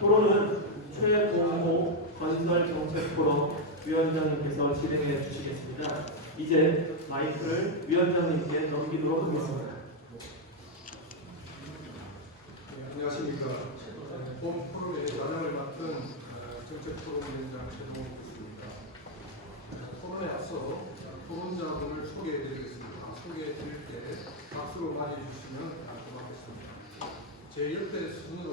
토론은 최봉호 건설정책포럼 위원장님께서 진행해 주시겠습니다. 이제 마이크를 위원장님께 넘기도록 하겠습니다. 안녕하십니까. 본 포럼의 야당을 맡은 정책포럼위원장 최봉호 교수입니다. 토론에 앞서 토론자분을 소개해드리겠습니다. 소개해드릴 때 박수로 맞이해주시면 고맙겠습니다. 제 옆에 순으로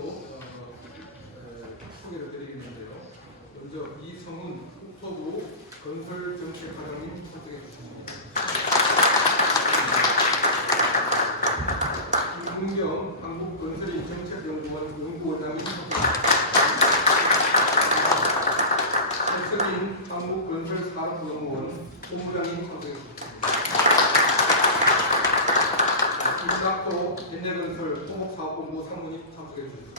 소개를 드리겠는데요. 먼저 이성훈 국토부 건설정책과장님 선택해 주십니다. 김문경 한국건설인정책연구원 연구원장님 선택해 주십니다. 최석인 한국건설산업연구원 본부장님 선택해 주십니다. 김학도 현대건설 토목사업본부 상무님 참석해 주셨습니다.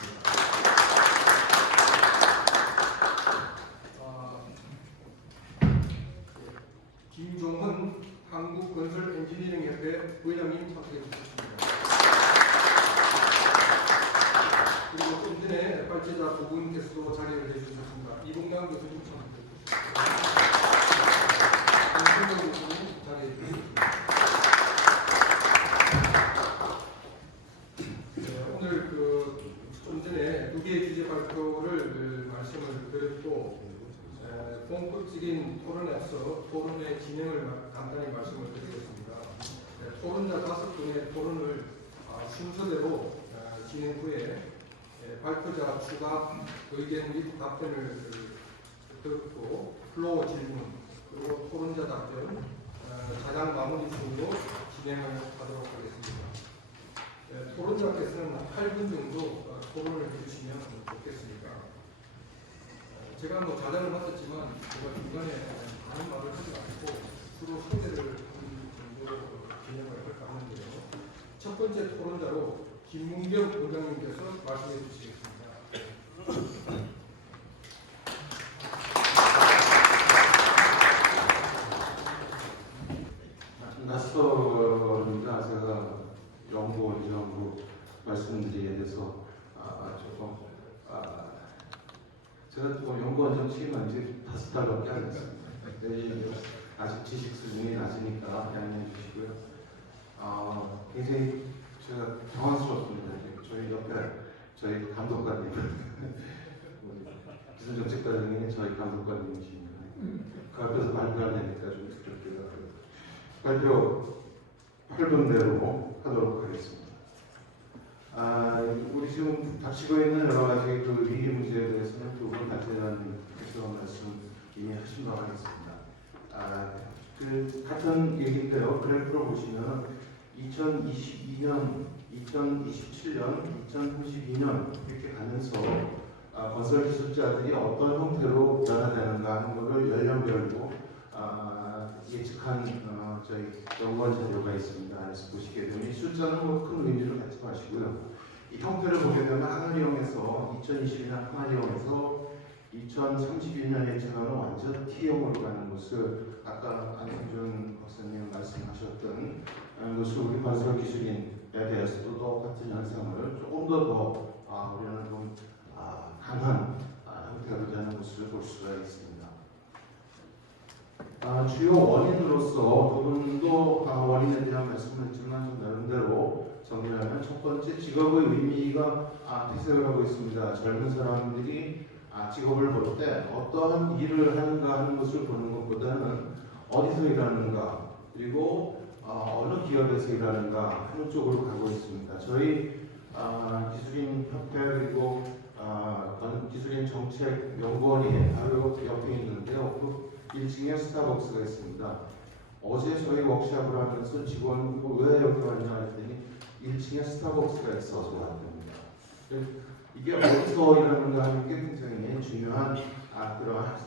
김종헌 한국건설엔지니어링협회 부회장님 참석해 주셨습니다. 그리고 좀 전에 발제자 두 분께서도 자리를 해주셨습니다. 이봉남 교수님 참석해 주셨습니다. 안승정 교수님 자리해 주셨습니다. 오늘 좀 전에 두 개의 주제 발표를 말씀을 드렸고 본격적인 토론에 앞서 토론의 진행을 간단히 말씀을 드리겠습니다. 토론자 5분의 토론을 순서대로 진행 후에 발표자 추가 의견 및 답변을 듣고 플로어 질문 그리고 토론자 답변 자장 마무리 순으로 진행을 하도록 하겠습니다. 토론자께서는 8분 정도 토론을 해주시면 좋겠습니다. 제가 자장을 맡았지만 제가 중간에 많은 말을 하지 않고 주로 소개를 하는 정도로 진행을 할까 하는데요. 첫 번째 토론자로 김문경 원장님께서 말씀해 주시겠습니다. 낯설입니다. 제가 연구 말씀드리게 돼서 조금 제가 연구원 정치인은 이제 5달밖에 안 됐습니다. 아직 지식 수준이 낮으니까 양해해 주시고요. 굉장히 제가 당황스럽습니다. 저희 옆에 저희 감독관님, 기술정책과장님이 저희 감독관님이십니다. 그 앞에서 발표하려니까 좀 부끄럽기도 하고요. 발표 8분대로 하도록 하겠습니다. 우리 지금 닥치고 있는 여러 가지 위기 문제에 대해서는 두 분 단체장님께서 말씀 이미 하신 바가 있습니다. 같은 얘기인데요. 그래프로 보시면 2022년, 2027년, 2032년 이렇게 가면서 건설 기술자들이 어떤 형태로 변화되는가 하는 것을 연령별로 예측한 저희 연구원 자료가 있습니다. 그래서 보시게 되면 이 숫자는 큰 의미를 갖지 마시고요. 이 형태를 보게 되면 하늘이형에서 2022년 하늘이형에서 2032년 예측하는 완전 T형으로 가는 것을 아까 안승준 박사님 말씀하셨던 것을 우리 건설 기술인에 대해서도 똑같은 현상을 조금 더 우리는 좀 강한 형태로 되는 것을 볼 수가 있습니다. 주요 원인으로서 두 분도 원인에 대한 말씀을 했지만 좀 나름대로 정리하면 첫 번째 직업의 의미가 퇴색을 하고 있습니다. 젊은 사람들이 직업을 볼 때 어떠한 일을 하는가 하는 것을 보는 것보다는 어디서 일하는가 그리고 어느 기업에서 일하는가 하는 쪽으로 가고 있습니다. 저희 기술인 협회 그리고 기술인 정책 연구원이 바로 옆에 있는데요. 1층에 스타벅스가 있습니다. 어제 저희 워크숍을 하면서 직원 왜 여기 왔냐 했더니 1층에 스타벅스가 있어서 왔답니다. 이게 어디서 일하는가 하는 게 굉장히 중요한 그러한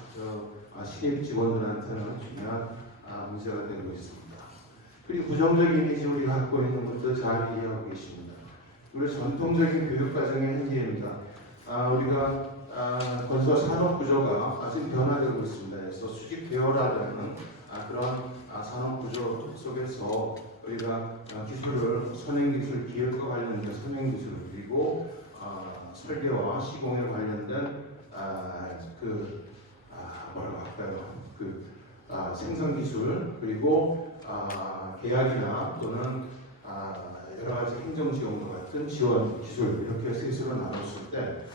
신입 직원들한테는 중요한 문제가 되고 있습니다. 그리고 부정적인 이미지 우리가 갖고 있는 것도 잘 이해하고 계십니다. 우리 전통적인 교육 과정의 한계입니다. 우리가 건설 산업 구조가 아직 변화되고 있습니다. 그래서 수직 계열화되는 그런 산업 구조 속에서 우리가 기술을 선행기술 기획과 관련된 선행기술 그리고 설계와 시공에 관련된 기술 그리고 계약이나 또는 여러 가지 행정 지원과 같은 지원 기술 이렇게 셋으로 나눴을 때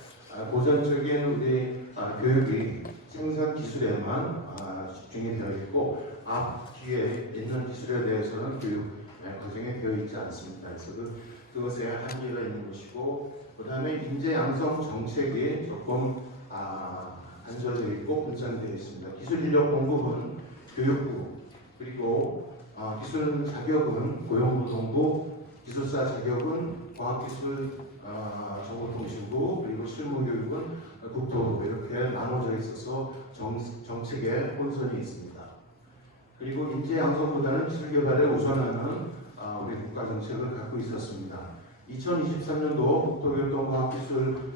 고전적인 우리 교육이 생산 기술에만 집중이 되어 있고 앞 뒤에 있는 기술에 대해서는 교육 과정에 되어 있지 않습니다. 그래서 그것에 한계가 있는 것이고 그다음에 인재 양성 정책이 조금 단절되어 있고 분산되어 있습니다. 기술 인력 공급은 교육부 그리고 기술 자격은 고용노동부, 기술사 자격은 과학기술 정보통신부 그리고 실무교육은 국토부 이렇게 나눠져 있어서 정책에 혼선이 있습니다. 그리고 인재 양성보다는 기술 개발에 우선하는 우리 국가 정책을 갖고 있었습니다. 2023년도 국토교통과학기술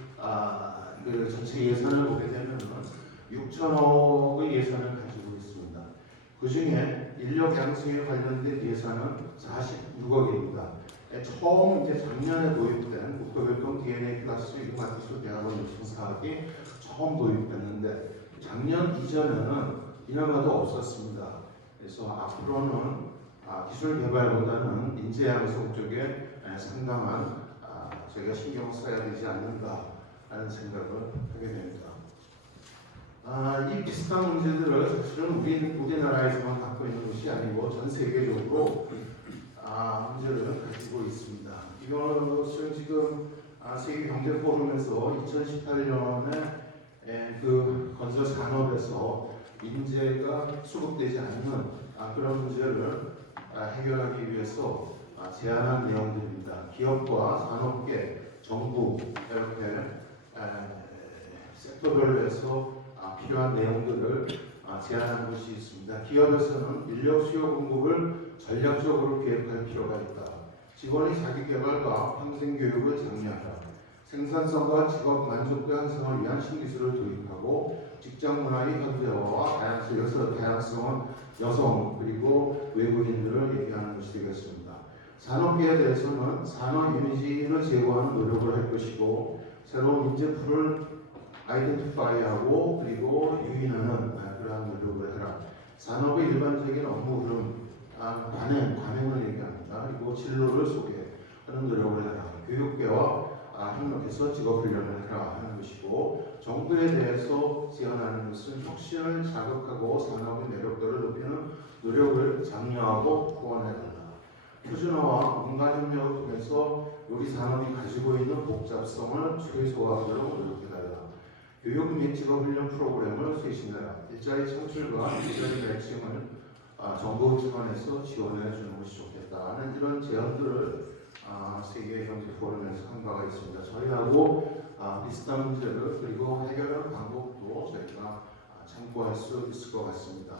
그 전체 예산을 보게 되면 6천억의 예산을 가지고 있습니다. 그 중에 인력 양성에 관련된 예산은 46억입니다. 처음 이제 작년에 도입된 국토교통 DNA 플러스 융합기술 대학원 요청 사업이 처음 도입됐는데 작년 이전에는 이나마도 없었습니다. 그래서 앞으로는 기술 개발보다는 인재 양성 쪽에 상당한 저희가 신경 써야 되지 않는가 하는 생각을 하게 됩니다. 이 비슷한 문제들을 사실은 우리나라에서만 갖고 있는 것이 아니고 전 세계적으로 문제를 가지고 있습니다. 이것은 지금 세계경제포럼에서 2018년에 그 건설 산업에서 인재가 수급되지 않는 그런 문제를 해결하기 위해서 제안한 내용들입니다. 기업과 산업계, 정부 이렇게 섹터별에서 필요한 내용들을 제안한 것이 있습니다. 기업에서는 인력 수요 공급을 전략적으로 계획할 필요가 있다. 직원의 자기개발과 평생교육을 장려하라. 생산성과 직업 만족도 향상을 위한 신기술을 도입하고 직장 문화의 현대화와 다양성은 여성 그리고 외국인들을 얘기하는 것이 되겠습니다. 산업계에 대해서는 산업 이미지를 제고하는 노력을 할 것이고 새로운 인재풀을 아이덴티파이하고 그리고 유인하는 그러한 노력을 해라. 산업의 일반적인 업무 흐름, 관행을 얘기합니다. 그리고 진로를 소개하는 노력을 해라. 교육계와 협력해서 직업훈련을 해라 하는 것이고 정부에 대해서 제안하는 것은 혁신을 자극하고 산업의 매력도를 높이는 노력을 장려하고 후원해달라. 표준화와 민간협력을 통해서 우리 산업이 가지고 있는 복잡성을 최소화하도록 노력해달라. 교육 및 직업훈련 프로그램을 쇄신해라. 일자리 창출과 일자리 매칭을 정부 기관에서 지원해 주는 것이 좋겠다 하는 이런 제안들을 세계경제포럼에서 한 바가 있습니다. 저희하고 비슷한 문제를 그리고 해결하는 방법도 저희가 참고할 수 있을 것 같습니다.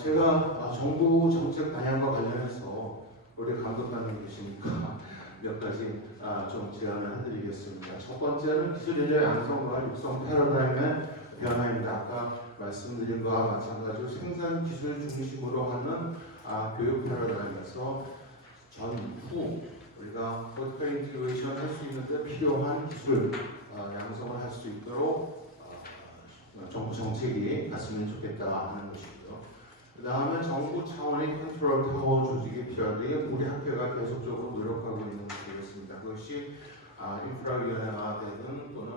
제가 정부 정책 방향과 관련해서 우리 감독관님 계시니까 몇 가지 좀 제안을 해드리겠습니다. 첫 번째는 기술 인력 양성과 육성 패러다임의 변화입니다. 아까 말씀드린 것과 마찬가지로 생산 기술 중심으로 하는 교육 패러다임에서 전후 우리가 버티컬 인티그레이션 할 수 있는데 필요한 기술 양성을 할 수 있도록 정부 정책이 갔으면 좋겠다 하는 것이고요. 그 다음에 정부 차원의 컨트롤 타워 조직이 필요한데 우리 학교가 계속적으로 노력하고 있는 것이겠습니다. 그것이 인프라위원회가 되든 또는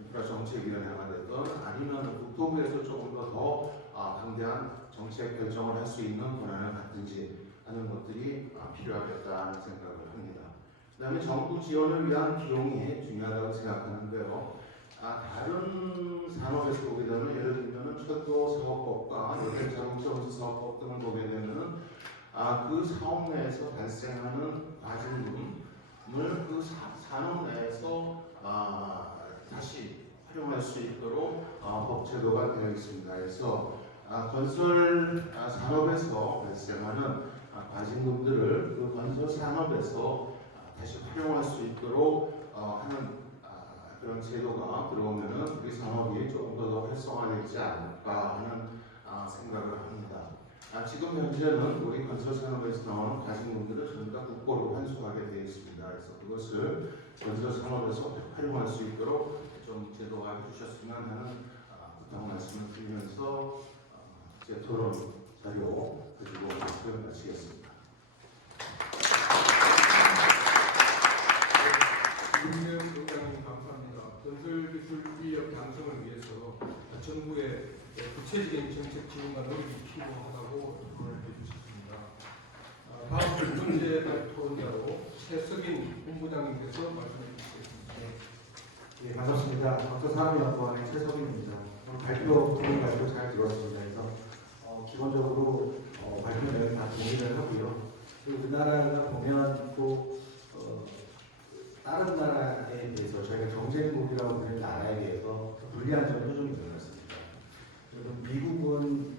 인프라정책위원회가 되든 아니면 국토부에서 조금 더 방대한 정책 결정을 할 수 있는 권한을 갖든지 하는 것들이 필요하겠다는 생각을 합니다. 그 다음에 정부 지원을 위한 비용이 중요하다고 생각하는데요. 다른 산업에서 보게 되면 예를 들면 철도 사업법과 여객자동차 사업법 등을 보게 되면 그 사업 내에서 발생하는 과징금을 그 산업 내에서 다시 활용할 수 있도록 법 제도가 되어 있습니다. 그래서 건설 산업에서 발생하는 과징금들을 그 건설 산업에서 다시 활용할 수 있도록 하는 그런 제도가 들어오면은 우리 산업이 조금 더 활성화되지 않을까 하는 생각을 합니다. 지금 현재는 우리 건설 산업에서 나오는 과징금들을 전부 다 국고로 환수하게 되어 있습니다. 그래서 그것을 건설 산업에서 활용할 수 있도록 좀 제도화해 주셨으면 하는 부탁 말씀을 드리면서 제 제 토론 자료 가지고 말씀을 마치겠습니다. 김은경 부장님 감사합니다. 건설기술인력 양성을 위해서 정부의 구체적인 정책 지원과 노력이 필요하다고 토론을 해주셨습니다. 다음 두 번째 토론자로 최석인 본부장님께서 말씀해 주시겠습니다. 네, 반갑습니다. 국토산업연구원의 최석인입니다. 오늘 발표 부분 가지고 잘 들었습니다. 그래서 기본적으로 발표 내용 다 동의를 하고요. 그리고 우리나라가 보면 또 다른 나라에 비해서 저희가 경쟁국이라고 부르는 나라에 비해서 불리한 점도 좀 있는 것 같습니다. 그리고 미국은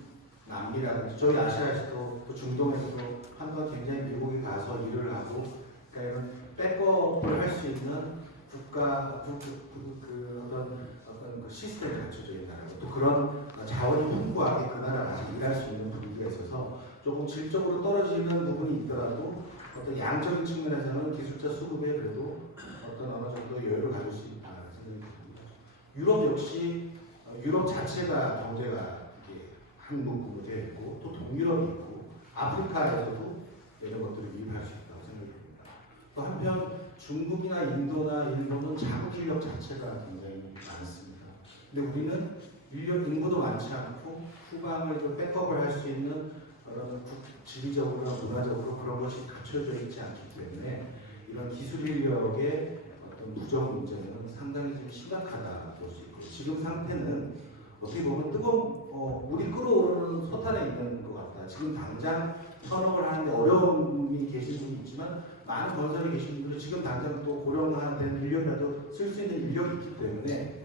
남미라든지 저희 아시아에서도 또 중동에서도 한번 굉장히 미국에 가서 일을 하고 그러니까 이런 백업을 할 수 있는 국가 어떤 그 시스템이 갖춰져 있는 나라고 또 그런 자원이 풍부하게 그 나라 가서 일할 수 있는 분위기가 있어서 조금 질적으로 떨어지는 부분이 있더라도 어떤 양적인 측면에서는 기술자 수급에 그래도 어떤 어느 정도 여유를 가질 수 있다는 생각이 듭니다. 유럽 역시 유럽 자체가 경제가 이렇게 한 묶음으로 되어 있고 또 동유럽이 있고 아프리카에서도 이런 것들을 유입할 수 있다고 생각이 듭니다. 또 한편 중국이나 인도나 일본은 자국 인력 자체가 굉장히 많습니다. 근데 우리는 인구도 많지 않고 후방을 좀 백업을 할 수 있는 그런 지리적으로나 문화적으로 그런 것이 갖춰져 있지 않기 때문에 이런 기술 인력의 어떤 부족 문제는 상당히 좀 심각하다 볼 수 있고 지금 상태는 어떻게 보면 뜨거운 물이 끓어오르는 소탄에 있는 것 같다. 지금 당장 현업을 하는데 어려움이 계신 분이 있지만 많은 건설에 계신 분들은 지금 당장 또 고령화된 인력이라도 쓸 수 있는 인력이 있기 때문에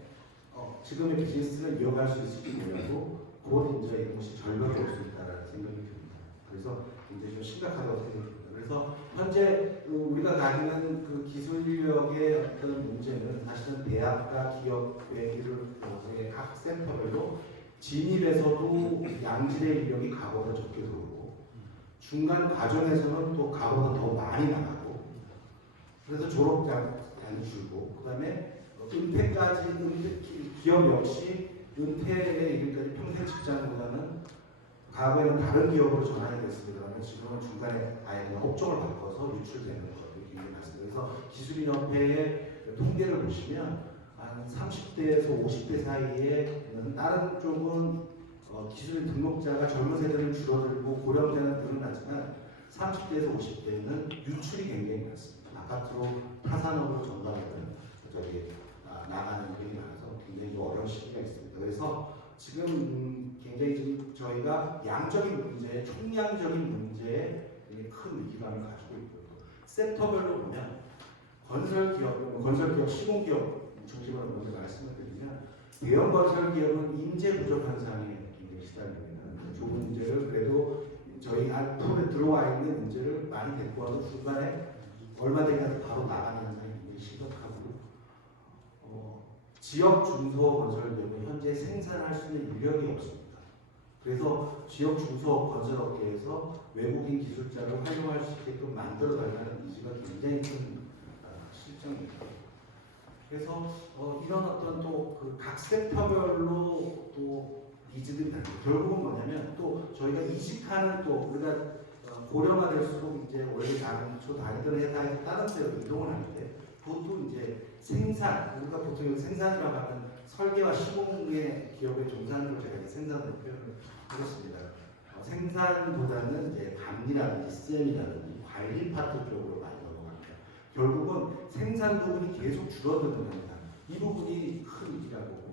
지금의 비즈니스를 이어갈 수 있을지 몰라도 곧 이제 이것이 절벽에 올 수 있다는 생각이 듭니다. 그래서 굉장히 좀 심각하다고 생각합니다. 그래서 현재 우리가 가지는 그 기술 인력의 어떤 문제는 사실은 대학과 기업의 각 센터별로 진입에서도 양질의 인력이 과거보다 적게 들어오고 중간 과정에서는 또 과거보다 더 많이 나가고 그래서 졸업장이 줄고 그 다음에 은퇴까지 기업 역시 은퇴에 이르기까지 평생 직장보다는 과거에는 다른 기업으로 전환이 됐습니다만 지금은 중간에 아예 그냥 업종을 바꿔서 유출되는 것들이 굉장히 많습니다. 그래서 기술인협회의 통계를 보시면 한 30대에서 50대 사이에는 다른 쪽은 기술 등록자가 젊은 세대는 줄어들고 고령자는 늘어나지만 30대에서 50대는 유출이 굉장히 많습니다. 바깥으로 타산업으로 전담하는 나가는 분이 많아서 굉장히 좀 어려운 시기가 있습니다. 그래서 지금 굉장히 지금 저희가 양적인 문제, 총량적인 문제에 큰 위기감을 가지고 있고요. 섹터별로 보면 건설기업, 시공기업 중심으로 먼저 말씀을 드리면 대형 건설기업은 인재 부족 현상에 굉장히 시달립니다. 좋은 인재를 그래도 저희 앞으로 들어와 있는 인재를 많이 데리고 와서 중간에 얼마 되면 바로 나가는 현상이 굉장히 심각하고 지역 중소건설기업은 현재 생산할 수 있는 인력이 없습니다. 그래서 지역 중소건설업계에서 외국인 기술자를 활용할 수 있게끔 만들어달라는 의지가 굉장히 큰 실정입니다. 그래서 이런 어떤 또 그 각 섹터별로 또 니즈들이 다르고 결국은 뭐냐면 또 저희가 이직하는 또 우리가 고령화될수록 이제 원래 다니던 회사에서 다른 데로 이동을 하는데 그것도 이제 생산, 우리가 보통 여기 생산이라고 하면 설계와 시공의 기업의 종사를 제가 생산으로 표현을 하겠습니다. 생산보다는 이제 감리라든지 시스템이라든지 관리 파트 쪽으로 많이 넘어갑니다. 결국은 생산 부분이 계속 줄어드는 겁니다. 이 부분이 큰 위기라고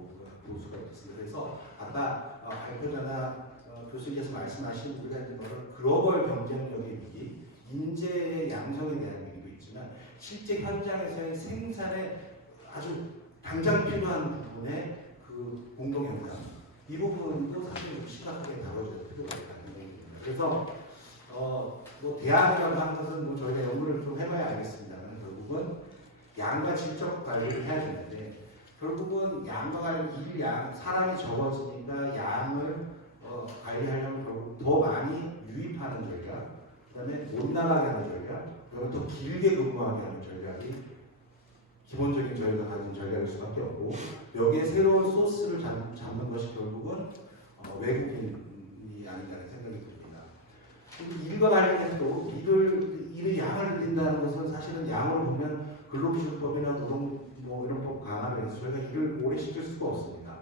볼 수가 있습니다. 그래서 아까 발표자나 교수님께서 말씀하신 우리가 이제 글로벌 경쟁력의 위기, 인재의 양성에 대한 위기도 있지만 실제 현장에서의 생산에 아주 당장 필요한 부분의 그 공동현상 이 부분도 사실 좀 심각하게 다뤄져야 필요가 있다는 생각입니다. 그래서 뭐 대안이라고 하는 것은 뭐 저희가 연구를 좀 해봐야 알겠습니다만 결국은 양과 질적 관리를 해야 되는데 결국은 양과 관련 일양 사람이 적어지니까 양을 관리하려면 결국 더 많이 유입하는 전략, 그다음에 못 나가게 하는 전략, 그리고 더 길게 근무하게 하는 전략이 기본적인 저희가 가진 전략일 수밖에 없고 여기에 새로운 소스를 잡는 것이 결국은 외국인이 부분이 아닌가라는 생각이 듭니다. 그리고 일과 관련해서도 일의 양을 늘린다는 것은 사실은 양을 보면 근로기준법이나 노동 뭐 이런 법 강화를 해서 저희가 일을 오래 시킬 수가 없습니다.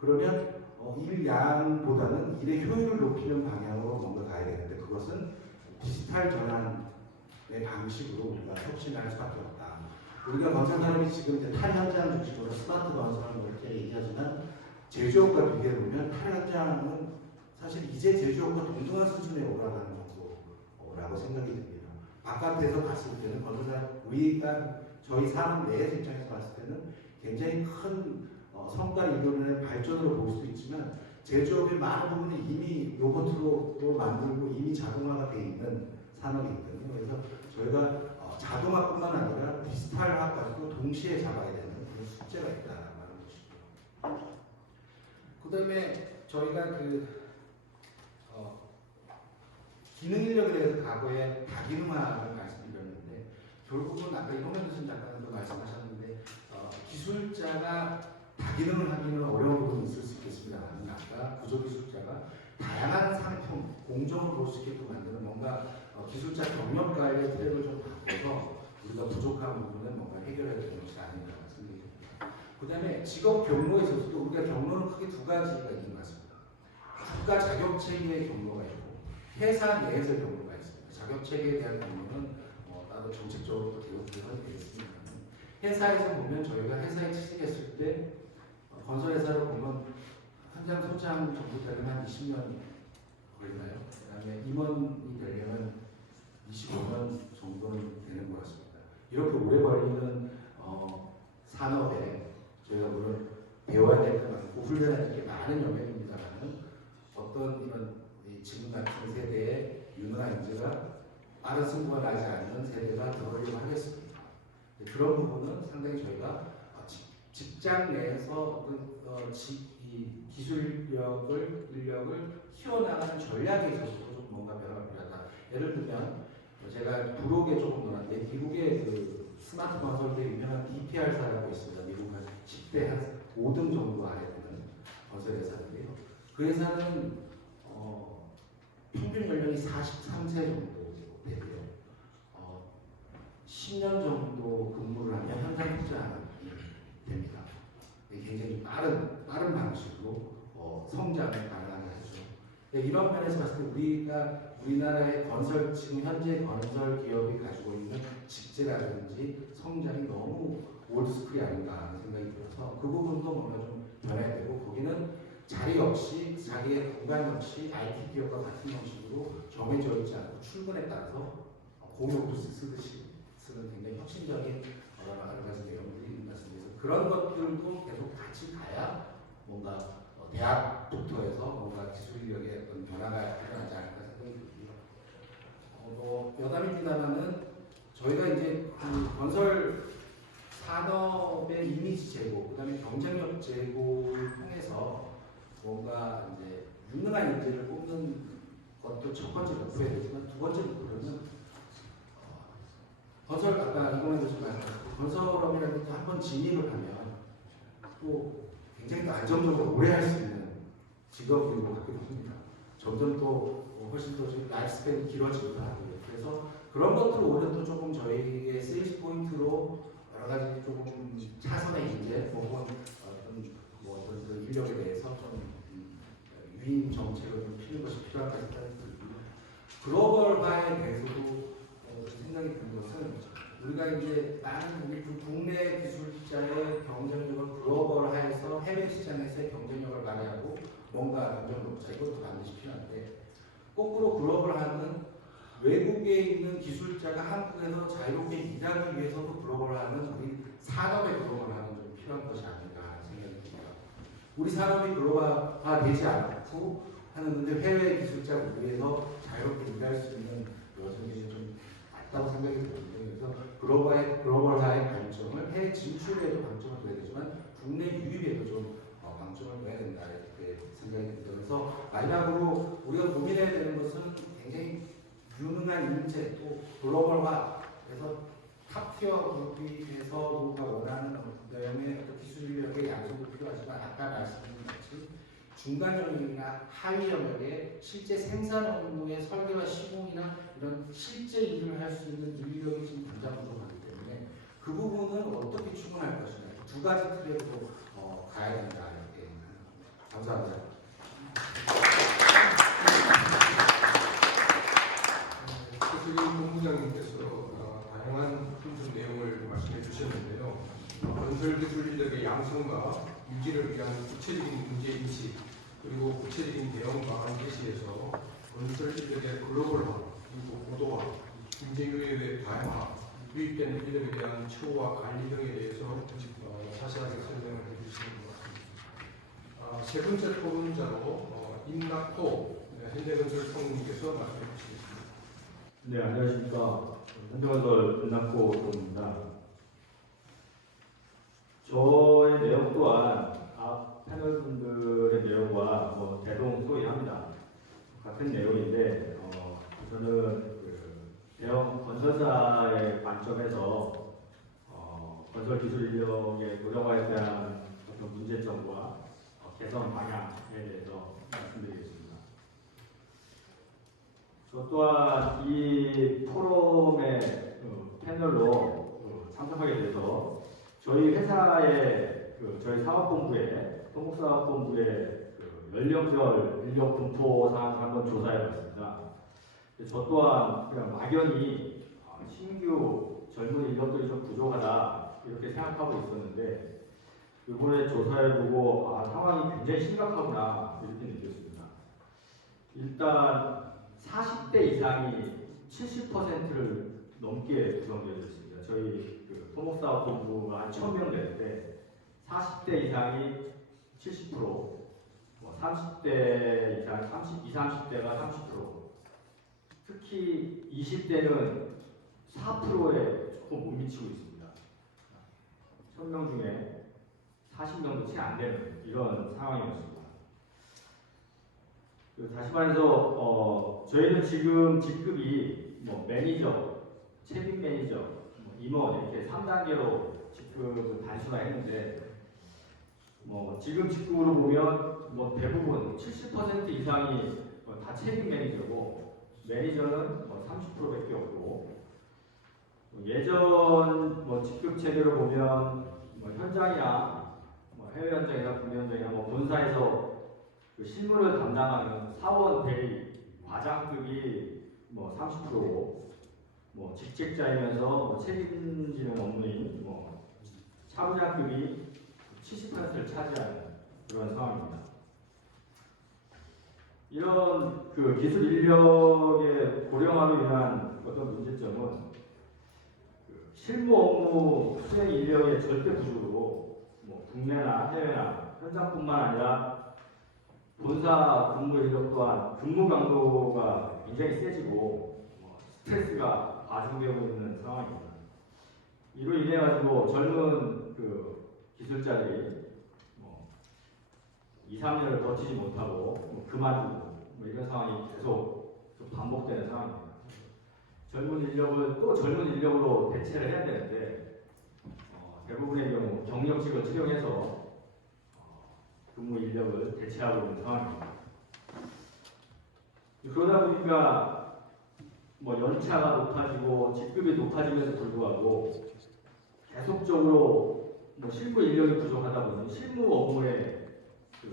그러면 일 양보다는 일의 효율을 높이는 방향으로 뭔가 가야 되는데 그것은 디지털 전환의 방식으로 우리가 혁신할 수밖에 없다. 우리가 건설 산업이 지금 이제 탈현장 중심으로 스마트 건설 뭐 이렇게 얘기하지만 제조업과 비교해 보면 탈현장은 사실 이제 제조업과 동등한 수준에 올라가는 정도라고 생각이 듭니다. 바깥에서 봤을 때는 건설사 우리가 저희 산업 내에서 입장에서 봤을 때는 굉장히 큰 성과를 이루는 발전으로 볼 수도 있지만 제조업의 많은 부분이 이미 로봇으로 만들고 이미 자동화가 되어 있는 산업이 있거든요. 그래서 저희가 자동화뿐만 아니라 디지털화까지도 동시에 잡아야 되는 그런 숙제가 있다는 것이죠. 그 다음에 저희가 기능 인력에 대해서 과거에 다기능화를 말씀드렸는데 결국은 아까 이동현 교수님 작가님도 말씀하셨는데 기술자가 다기능을 하기는 어려운 부분이 있을 수 있겠습니다만 아까 구조기술자가 다양한 상품, 공정을 볼 수 있게끔 만드는 뭔가 기술자 경력 관리의 트랙을 좀 바꿔서 우리가 부족한 부분은 뭔가 해결해야 되는 것이 아닌가 생각이 듭니다. 그 다음에 직업 경로에 있어서도 우리가 경로는 크게 두 가지가 있는 것 같습니다. 국가 자격 체계의 경로가 있고 회사 내에서 경로가 있습니다. 자격 체계에 대한 경로는 따로 정책적으로 되어야 되겠습니다. 회사에서 보면 저희가 회사에 취직했을 때 건설회사로 보면 현장 소장 정도 되면 한 20년 걸리나요? 그 다음에 임원이 되려면 25년 정도는 되는 것 같습니다. 이렇게 오래 걸리는 산업에 저희가 물론 배워야 될 것 같고 훈련해야 될 게 많은 영역입니다만 어떤 이런 지금 같은 세대의 유능한 인재가 빠른 승부가 나지 않는 세대가 들어오려고 하겠습니다. 그런 부분은 상당히 저희가 직장 내에서 어떤 기술력을 인력을 키워나가는 전략에 있어서도 좀 뭔가 변화가 필요하다. 예를 들면 제가 부록에 조금 놀았는데 미국의 그 스마트 건설대 유명한 DPR사라고 있습니다. 미국은 10대 한 5등 정도 안에 드는 건설 회사인데요. 그 회사는 평균 연령이 43세 정도 되고요. 10년 정도 근무를 하면 현장 투자가 됩니다. 굉장히 빠른 방식으로 성장을 가능하게 하죠. 이런 면에서 봤을 때 우리나라의 지금 현재 건설 기업이 가지고 있는 직제라든지 성장이 너무 올드스쿨이 아닌가 하는 생각이 들어서 그 부분도 뭔가 좀 변해야 되고 거기는 자리 역시 자기의 공간 역시 IT 기업과 같은 형식으로 정해져 있지 않고 출근에 따라서 공용도 쓰듯이 쓰는 굉장히 혁신적인 여러 가지 내용들이 있는 것 같습니다. 그런 것들도 계속 같이 가야 뭔가 대학부터해서 뭔가 기술력의 어떤 변화가 일어나지 않을까 생각이 듭니다. 여담입니다만은 저희가 이제 그 건설 산업의 이미지 제고, 그다음에 경쟁력 제고를 통해서 뭔가 이제 유능한 인재를 뽑는 것도 첫 번째 목표야 되지만 두 번째 목표는 건설 아까 이번에 말씀하셨고 건설업이라는 게 한번 진입을 하면 또 굉장히 또 안정적으로 오래 할 수 있는 직업으로 갖게 됩니다. 점점 또 훨씬 더 라이프 스팬이 길어지기도 하고요. 그래서 그런 것들을 오히려 또 조금 저희의 세일즈 포인트로 여러 가지 조금 차선의 인재 혹은 어떤 그 인력에 대해서 좀 유인 정책을 좀 피는 것이 필요하다 생각이 들고요. 글로벌화에 대해서도 생각이 드는 것은 우리가 이제 많은 우리 국내 기술자의 경쟁력을 글로벌화해서 해외 시장에서의 경쟁력을 발휘하고 뭔가 경쟁을 높자 이것도 반드시 필요한데 거꾸로 글로벌화는 외국에 있는 기술자가 한국에서 자유롭게 일하기 위해서도 글로벌화는 우리 산업의 글로벌화는 좀 필요한 것이 아닌가 생각이 듭니다. 우리 산업이 글로벌화되지 않고 하는데 해외 기술자를 위해서 자유롭게 일할 수 있는 여정이 좀 맞다고 생각이 듭니다. 그래서 글로벌화의 관점을 해외 진출에도 방점을 둬야 되지만 국내 유입에도 좀 방점을 둬야 된다 이렇게 생각이 듭니다. 그래서 마지막으로 우리가 고민해야 되는 것은 굉장히 유능한 인재 또 글로벌화에서 탑티어 그룹에서 우리가 원하는 내용의 기술력의 양성도 필요하지만 아까 말씀드린 같이 중간 영역이나 하위 영역에 실제 생산 업무의 설계와 시공이나 이런 실제 일을 할 수 있는 인력이 지금 당장 부족하기 때문에 그 부분은 어떻게 추gun할 것이냐 두 가지 틀에도 가야 된다 이렇게 감사합니다. 최수진 본부장님께서 다양한 분석 내용을 말씀해 주셨는데요. 건설 기술 인력의 양성과 유지를 위한 구체적인 문제 인식 그리고 구체적인 대응 방안 제시에서 건설 인력의 글로벌화 그리고 고도화, 경쟁 요인의 다양화, 유입된 인력에 대한 처우와 관리 등에 대해서 자세하게 설명을 해주시는 것 같습니다. 세 번째 토론자로 임낙호 현대건설 총무님께서 말씀해 주시겠습니다. 네, 안녕하십니까. 현대건설 임낙호 총무입니다. 저의 내용 또한 앞 패널 분들의 내용과 대동소이합니다. 같은 내용인데 저는 그 대형 건설사의 관점에서 건설 기술 인력의 노령화에 대한 어떤 문제점과 개선 방향에 대해서 말씀드리겠습니다. 저 또한 이 포럼의 패널로 참석하게 돼서 저희 회사의 저희 사업본부의 토목사업본부의 연령별 인력 분포 사항을 한번 조사해봤습니다. 저 또한 그냥 막연히 신규 젊은 인력들이 좀 부족하다 이렇게 생각하고 있었는데 이번에 조사해보고 상황이 굉장히 심각하구나 이렇게 느꼈습니다. 일단 40대 이상이 70%를 넘게 구성되어 있습니다. 저희 토목사업본부가 한 1000명 되는데 40대 이상이 70%, 30대 이상, 30대가 30%, 특히 20대는 4%에 조금 못 미치고 있습니다. 1000명 중에 40명도 채 안 되는 이런 상황이었습니다. 다시 말해서 저희는 지금 직급이 매니저, 책임 매니저, 임원 이렇게 3단계로 직급을 단순화했는데 지금 직급으로 보면 대부분 70% 이상이 다 책임 매니저고 매니저는 30%밖에 없고 예전 직급 체계로 보면 현장이나 해외 현장이나 국내 현장이나 본사에서 그 실무를 담당하는 사원 대리 과장급이 30%고 직책자이면서 책임지는 업무인 사무장급이 70%를 차지하는 그런 상황입니다. 이런 기술 인력의 고령화로 인한 어떤 문제점은 실무 업무 수행 인력의 절대 부족으로 국내나 해외나 현장뿐만 아니라 본사 근무 인력 또한 근무 강도가 굉장히 세지고 스트레스가 과중되고 있는 상황입니다. 이로 인해 가지고 젊은 기술자들이 2, 3년을 버티지 못하고 그만두고 이런 상황이 계속 반복되는 상황입니다. 젊은 인력을 또 젊은 인력으로 대체를 해야 되는데 대부분의 경우 경력직을 채용해서 근무 인력을 대체하고 있는 상황입니다. 그러다 보니까 연차가 높아지고 직급이 높아짐에도 불구하고 계속적으로 실무 인력이 부족하다 보니 실무 업무에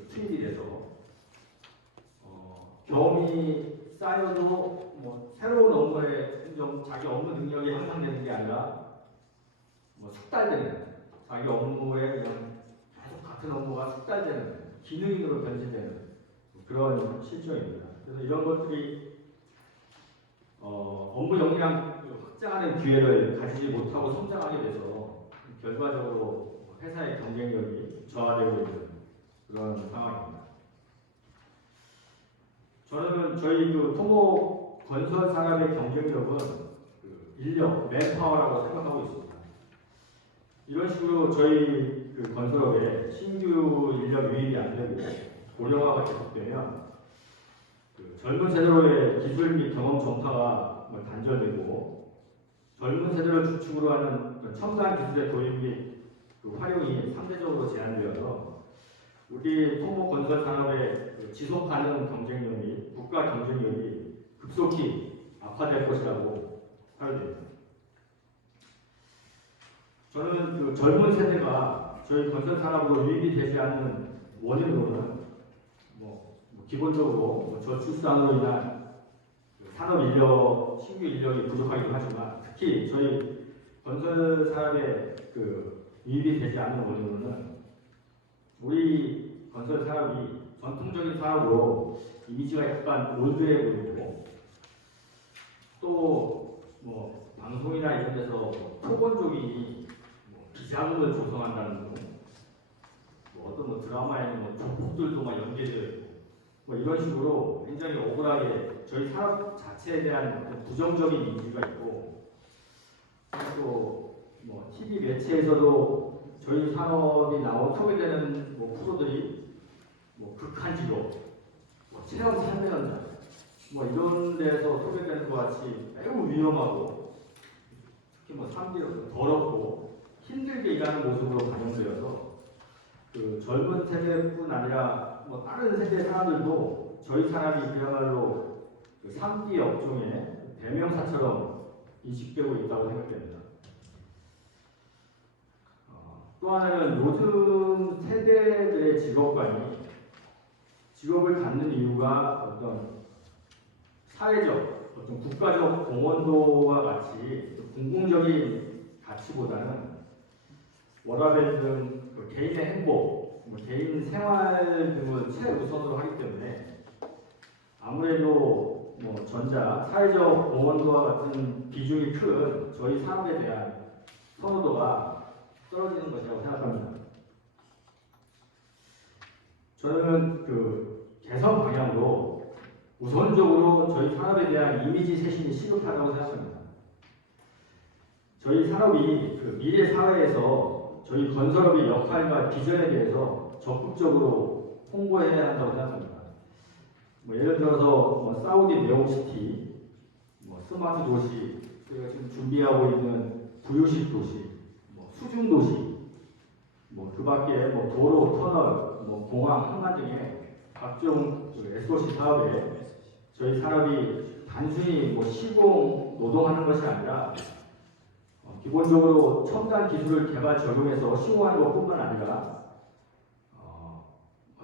투입이 돼서 경험이 쌓여도 새로운 업무에 자기 업무 능력이 향상되는 게 아니라 숙달되는 자기 업무에 그냥 계속 같은 업무가 숙달되는 기능인으로 변질되는 그런 실정입니다. 그래서 이런 것들이 업무 역량 확장하는 기회를 가지지 못하고 성장하게 돼서 결과적으로 회사의 경쟁력이 저하되고 있는 그런 상황입니다. 저는 저희 토목 건설 산업의 경쟁력은 인력, 맨파워라고 생각하고 있습니다. 이런 식으로 저희 건설업에 신규 인력 유입이 안 되고 고령화가 계속되면 젊은 세대로의 기술 및 경험 전파가 단절되고 젊은 세대를 주축으로 하는 첨단 기술의 도입 및 활용이 상대적으로 제한되어서 우리 우리 토목 건설 산업의 그 지속 가능 경쟁력이 국가 경쟁력이 급속히 악화될 것이라고 생각됩니다. 저는 그 젊은 세대가 저희 건설 산업으로 유입이 되지 않는 원인으로는 기본적으로 저출산으로 인한 그 산업 인력, 신규 인력이 부족하기도 하지만 특히 저희 건설 산업에 그 유입이 되지 않는 원인으로는 우리 건설 산업이 전통적인 산업으로 이미지가 약간 올드해 보이고 또 방송이나 이런 데서 토건족이 비자금을 조성한다는 등 어떤 드라마에 조폭들도 막 연계되어 있고 이런 식으로 굉장히 억울하게 저희 산업 자체에 대한 어떤 부정적인 이미지가 있고 또 TV 매체에서도 저희 산업이 소개되는 프로들이 극한직업, 체험 삶의 현장 이런 데서 소개되는 것 같이 매우 위험하고 특히 삶이 더럽고 힘들게 일하는 모습으로 반영되어서 그 젊은 세대뿐 아니라 다른 세대 사람들도 저희 산업이 그야말로 그 3D 업종의 대명사처럼 인식되고 있다고 생각됩니다. 또 하나는 요즘 세대들의 직업을 갖는 이유가 어떤 사회적, 어떤 국가적 공헌도와 같이 공공적인 가치보다는 워라밸 등 그 개인의 행복, 개인 생활 등을 최우선으로 하기 때문에 아무래도 사회적 공헌도와 같은 비중이 큰 저희 산업에 대한 선호도가 떨어지는 것이라고 생각합니다. 저는 그 개선 방향으로 우선적으로 저희 산업에 대한 이미지 쇄신이 시급하다고 생각합니다. 저희 산업이 그 미래 사회에서 저희 건설업의 역할과 비전에 대해서 적극적으로 홍보해야 한다고 생각합니다. 예를 들어서 사우디 네옴시티, 스마트 도시, 저희가 지금 준비하고 있는 부유식 도시, 수중 도시, 그 밖에 도로, 터널, 공항, 항만 등의 각종 SOC 사업에 저희 산업이 단순히 시공, 노동하는 것이 아니라 기본적으로 첨단 기술을 개발 적용해서 시공하는 것뿐만 아니라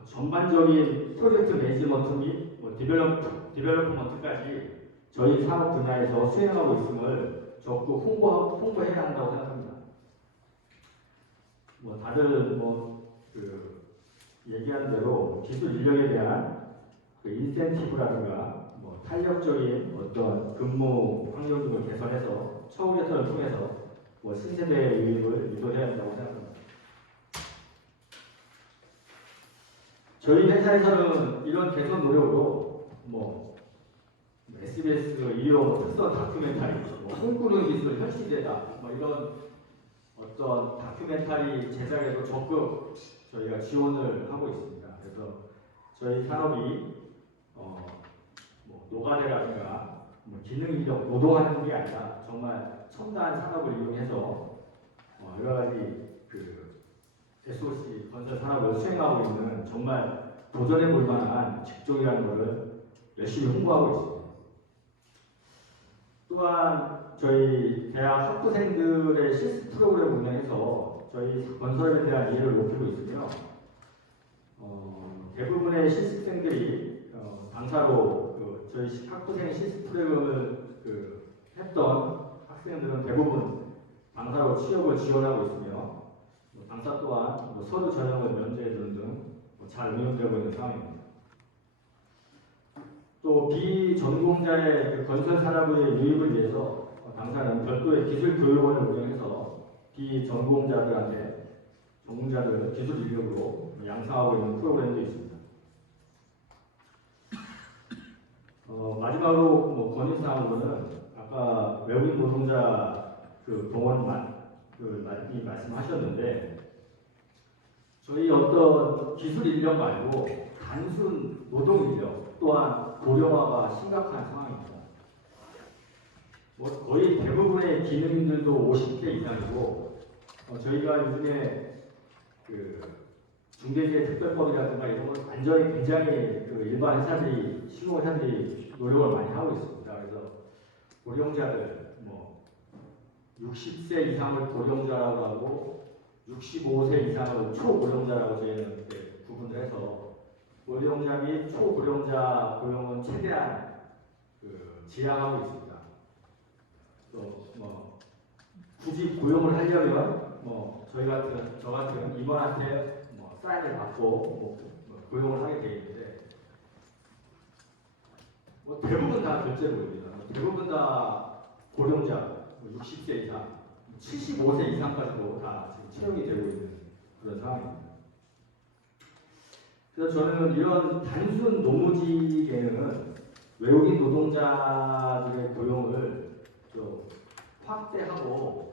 전반적인 프로젝트 매니지먼트 및 디벨로프먼트까지 저희 산업 분야에서 수행하고 있음을 적극 홍보해야 한다고 생각합니다. 다들 얘기하는 대로 기술 인력에 대한 그 인센티브라든가 탄력적인 어떤 근무 환경 등을 개선해서 처우 개선을 통해서 신세대의 유입을 유도해야 한다고 생각합니다. 저희 회사에서는 이런 개선 노력으로 SBS 이용 특선 다큐멘터리, 꿈꾸는 기술 현실이다 이런 어떤 다큐멘터리 제작에도 적극 저희가 지원을 하고 있습니다. 그래서 저희 산업이 노가대라든가 기능 인력 노동하는 게 아니라 정말 첨단 산업을 이용해서 여러 가지 그 SOC 건설 산업을 수행하고 있는 정말 도전해 볼 만한 직종이라는 것을 열심히 홍보하고 있습니다. 또한 저희 대학 학부생들의 실습 프로그램 운영해서 저희 건설에 대한 이해를 높이고 있으며 대부분의 실습생들이 당사로 저희 학부생 실습 프로그램을 했던 학생들은 대부분 당사로 취업을 지원하고 있으며 당사 또한 서류 전형을 면제해주는 등 잘 운영되고 있는 상황입니다. 또 비전공자의 그 건설 산업의 유입을 위해서 당사는 별도의 기술 교육원을 운영해서 비전공자들한테 전공자들 기술 인력으로 양성하고 있는 프로그램도 있습니다. 마지막으로 건의사항으로는 아까 외국인 노동자 그 동원만 말씀하셨는데 저희 어떤 기술 인력 말고 단순 노동 인력 또한 고령화가 심각한 상황입니다. 거의 대부분의 기능인들도 50대 이상이고 저희가 요즘에 그 중대재해특별법이라든가 이런 걸 완전히 굉장히 그 일반 회사들이 신용회사들이 노력을 많이 하고 있습니다. 그래서 고령자들 뭐 60세 이상을 고령자라고 하고 65세 이상을 초고령자라고 저희는 이렇게 구분을 해서 고령자 및 초고령자 고용은 최대한 그 지향하고 있습니다. 또 뭐 굳이 고용을 하려면 뭐 저 같은 임원한테 뭐 사인을 받고 뭐 고용을 하게 돼 있는데 뭐 대부분 다 결제를 올립니다. 대부분 다 고령자 60세 이상, 75세 이상까지도 다 지금 채용이 되고 있는 그런 상황입니다. 그래서 저는 이런 단순 노무직에는 외국인 노동자들의 고용을 좀 확대하고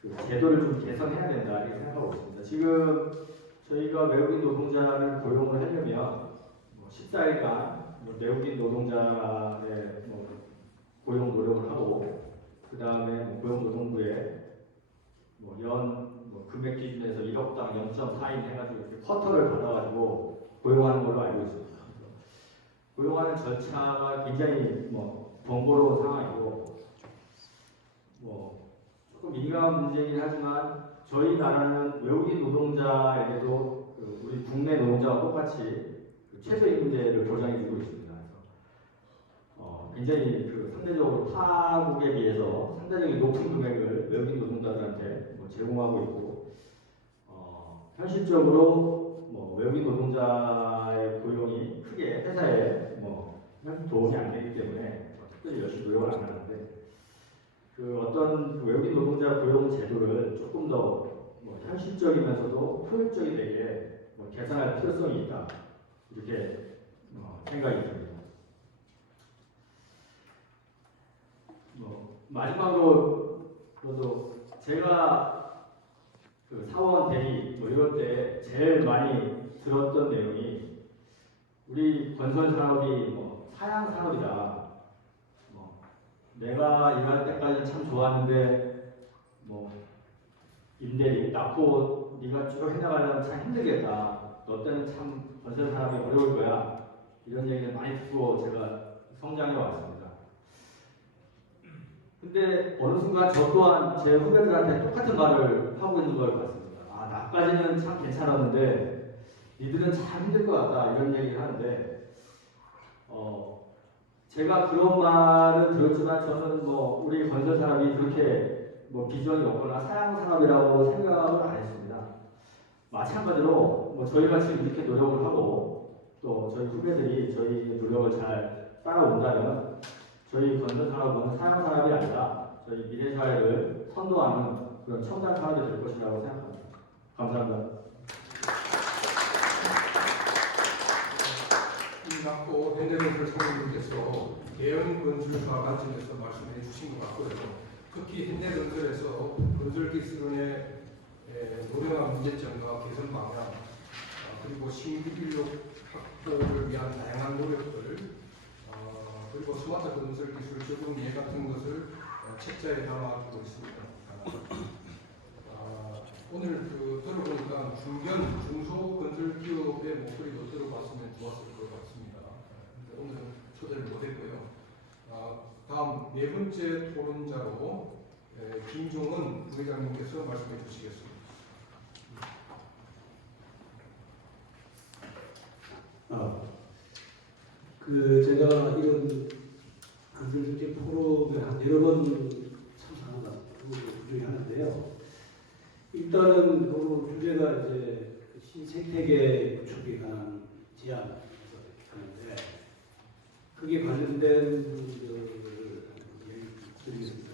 그 제도를 좀 개선해야 된다 이렇게 생각하고 있습니다. 지금 저희가 외국인 노동자를 고용을 하려면 뭐 14일간 뭐 외국인 노동자의 뭐 고용 노력을 하고 그 다음에 뭐 고용노동부에 뭐 금액 기준에서 1억당 0.4인 해가지고 이렇게 쿼터를 받아가지고 고용하는 걸로 알고 있습니다. 고용하는 절차가 굉장히 뭐 번거로운 상황이고 뭐 조금 민감한 문제이긴 하지만 저희 나라는 외국인 노동자에게도 그 우리 국내 노동자와 똑같이 그 최저임금제를 보장해주고 있습니다. 그래서 굉장히 그 상대적으로 타국에 비해서 상대적인 높은 금액을 외국인 노동자들한테 뭐 제공하고 있고 현실적으로 뭐 외국인 노동자의 고용이 크게 회사에 뭐 도움이 안 되기 때문에 특별히 열심히 노력을 안 하는데 그 어떤 그 외국인 노동자 고용 제도를 조금 더 뭐 현실적이면서도 효율적이되게 뭐 개선할 필요성이 있다 이렇게 생각이 듭니다. 마지막으로 저도 제가 그 사원 대리 뭐 이럴 때 제일 많이 들었던 내용이 우리 건설 산업이 뭐 사양 산업이다. 뭐 내가 일할 때까지 참 좋았는데 뭐 임대리 낳고 네가 쭉 해나가려면 참 힘들겠다. 너 때는 참 건설 산업이 어려울 거야. 이런 얘기를 많이 듣고 제가 성장해 왔습니다. 근데 어느 순간 저 또한 제 후배들한테 똑같은 말을 하고 있는 걸 봤습니다. 아, 나까지는 참 괜찮았는데 니들은 참 힘들 것 같다 이런 얘기를 하는데 제가 그런 말을 들었지만 저는 뭐 우리 건설 산업이 그렇게 뭐 비전이 없거나 사양 산업이라고 생각을 안 했습니다. 마찬가지로 뭐 저희가 지금 이렇게 노력을 하고 또 저희 후배들이 저희 노력을 잘 따라온다면 저희 건설 산업은 사양 산업이 아니라 저희 미래 사회를 선도하는 그런 첨단 산업이 될 것이라고 생각합니다. 감사합니다. 임낙호 현대건설 상임님께서 대형 건설사 관점에서 말씀해 주신 것 같고요. 특히 현대건설에서 건설기술원의 노령화 문제점과 개선 방향 그리고 신규 인력 확보를 위한 다양한 노력들 그리고 스마트 건설 기술 적용 예 같은 것을 책자에 담아두고 있습니다. 오늘 들어보니까 중견, 중소 건설 기업의 목소리도 들어봤으면 좋았을 것 같습니다. 오늘은 초대를 못했고요. 다음 네 번째 토론자로 김종은 부회장님께서 말씀해 주시겠습니다. 제가 이런 건설주택 포럼에 한 여러 번 참석한 것 중에 하는데요. 일단은 그 주제가 이제 신생태계 구축에 관한 제안을 하는데 그게 관련된 드리겠습니다.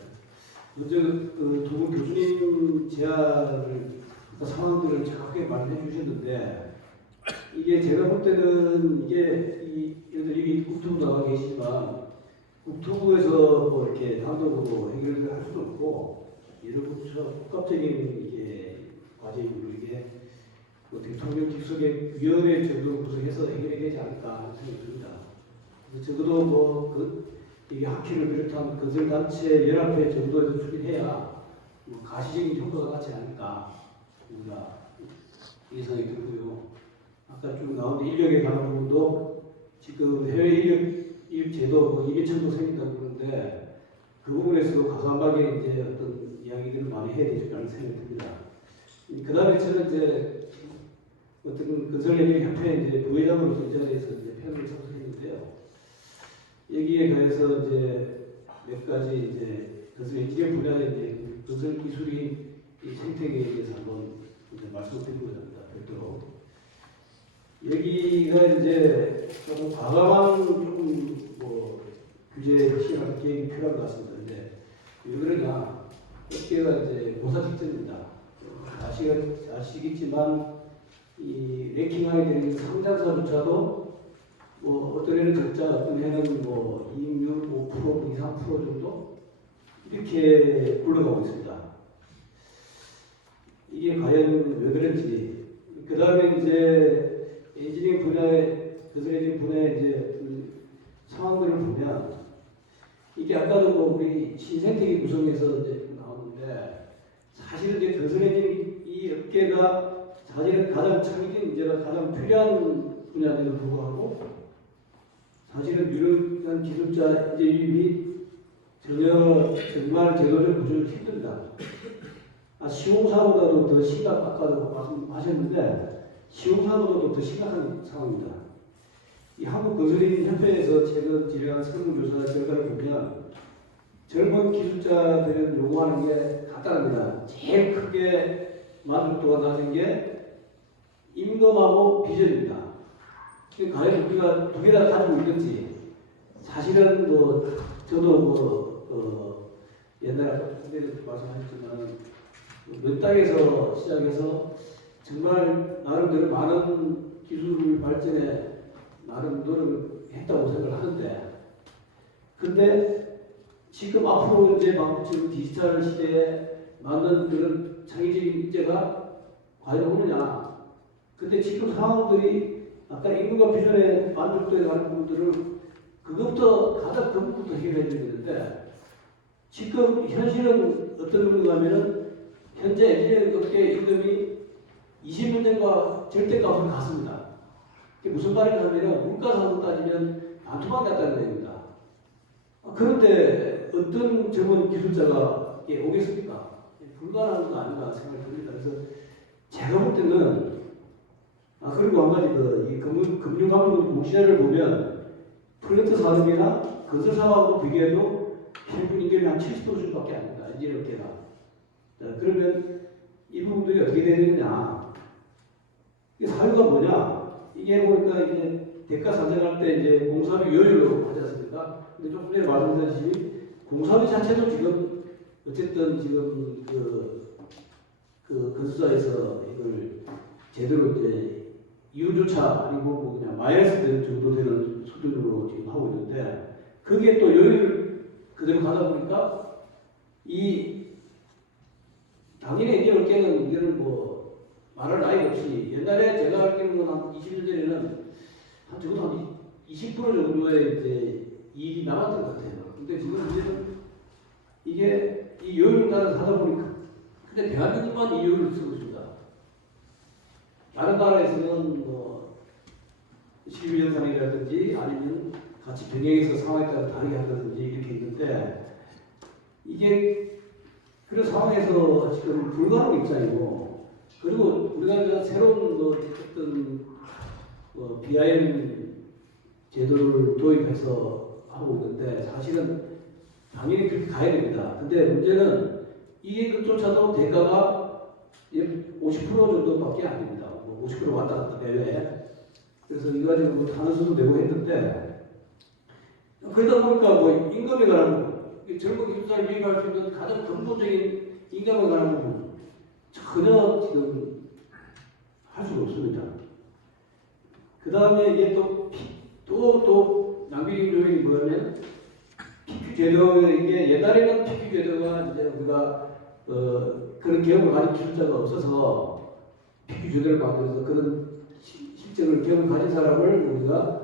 먼저 두 분 교수님 제안을 상황들을 정확하게 말해 주셨는데 이게 제가 볼 때는 이게 여기 국토부 나와 계시지만 국토부에서 뭐 이렇게 단독으로 해결을 할 수는 없고 이런 복합적인 이게 과제이고 이게 뭐 대통령 직속의 위원회 정도 구성해서 해결이 되지 않을까 하는 생각이 듭니다. 적어도 이게 학회를 비롯한 건설단체 연합회 정도에서 추진해야 뭐 가시적인 효과가 나지 않을까 우리가 예상이 들고요. 아까 쭉 나온 인력에 관한 부분도 지금 해외 인력 제도 뭐 이민청도 생긴다고 그러는데 그 부분에서도 과감하게 이제 어떤 이야기들을 많이 해야 되지라는 생각이 듭니다. 그 다음에 저는 이제 어떤 건설협력협회 이제 부회장으로서 이 자리에서 이제 패널을 참석했는데요. 여기에 대해서 이제 몇 가지 이제 건설 엔지니어 분야의 이제 건설 기술이 이 생태계에 대해서 한번 이제 말씀드리고자 합니다. 별도로 여기가 이제 조금 과감한 조금 뭐 규제 시행할 계획이 필요한 것 같습니다. 근데 왜 그러냐? 업계가 이제 고사 직전입니다. 아시겠지만 이 랭킹하게 되는 상장사조차도 뭐 어떤 해는 적자, 어떤 해는 뭐 2, 5%, 2, 3% 정도 이렇게 굴러가고 있습니다. 이게 과연 왜 그런지. 그 다음에 이제 엔지니어링 분야의 건설 엔지니어링 분야의 이제 상황들을 보면 이게 아까도 뭐 우리 신생태계 구성에서 이제 나오는데 사실은 이제 건설 엔지니어링 이 업계가 사실은 가장 창의적인 인재가 가장 필요한 분야에도 불구하고 사실은 유능한 기술자 이제 유입이 전혀 정말 제도적 구조를 힘듭니다. 시공사보다도 더 심각, 아까도 말씀하셨는데 시공사보다도 더 심각한 상황입니다. 이 한국건설인협회에서 최근 진행한 설문조사 결과를 보면 젊은 기술자들은 요구하는 게 간단합니다. 제일 크게 만족도가 낮은 게 임금하고 비전입니다. 과연 우리가 두 개 다 가지고 있는지 사실은 뭐 저도 뭐 옛날에 말씀하셨지만 몇 땅에서 시작해서 정말 나름대로 많은 기술 발전에 나름 노력을 했다고 생각을 하는데 근데 지금 앞으로 이제 막 지금 디지털 시대에 맞는 그런 창의적인 인재가 과연 오느냐. 근데 지금 상황들이 아까 임금과 비전에 만족도에 관한 부분들을 그것부터 가장 근본부터 해결해야 되는데 지금 현실은 어떤 건가 하면은 현재 엔지니어링 업계 임금이 20년 전과 절대값을 같습니다. 그게 무슨 말이냐 하면 물가상으로 따지면 반토막 같다는 얘기입니다. 그런데 어떤 젊은 기술자가 오겠습니까? 불가능한 거 아닌가 생각이 듭니다. 그래서 제가 볼 때는 그리고 한 가지 이 금융감독 공시자를 보면 플랜트 산업이나 건설 산업하고 비교해도 평균 임금이 한 70% 수준밖에 안 됩니다. 엔지니어 업계가. 자, 그러면 이 부분들이 어떻게 되느냐? 이게 사유가 뭐냐? 이게 보니까 이제 대가 산정할 때 이제 공사비 요율로 하지 않습니까? 근데 조금 전에 말씀드렸듯이 공사비 자체도 지금 어쨌든 지금 그 건설사에서 이걸 제대로 이제 이유조차 아니고 뭐 그냥 마이너스 되는 정도 되는 수준으로 지금 하고 있는데 그게 또 요율 그대로 가다 보니까 이 당연히 엔지니어 업계는 이거는 뭐 말할 나위 없이 옛날에 제가 알기로는 한 20년 전에는 한 적어도 한 20% 정도의 이제 이익이 남았던 것 같아요. 근데 지금 이제는 이게 이 요율을 따라서 하다 보니까 근데 대한민국만 이 요율을 쓰고 있습니다. 다른 나라에서는 뭐 실비현상이라든지 아니면 같이 병행해서 상황에 따라 다르게 한다든지 이렇게 있는데 이게 그런 상황에서 지금 불가능 입장이고 그리고 우리가 이제 새로운 어떤 BIM 제도를 도입해서 하고 있는데 사실은 당연히 그렇게 가야 됩니다. 근데 문제는 이게 그조차도 대가가 50% 정도밖에 안 됩니다. 50% 왔다 갔다 내외에. 그래서 이거 가지고 뭐 단어수도 내고 했는데 그러다 보니까 뭐 임금에 관한 부분, 젊은 기술자를 유입할 수 있는 가장 근본적인 임금에 관한 부분 전혀 지금 할 수가 없습니다. 그 다음에 이게 또 낭비 요인이 뭐냐면 PQ 제도 이게 옛날에는 PQ 제도가 이제 우리가 그런 경험을 가진 기술자가 없어서 PQ 제도를 만들어서 그런 실적을 경험 가진 사람을 우리가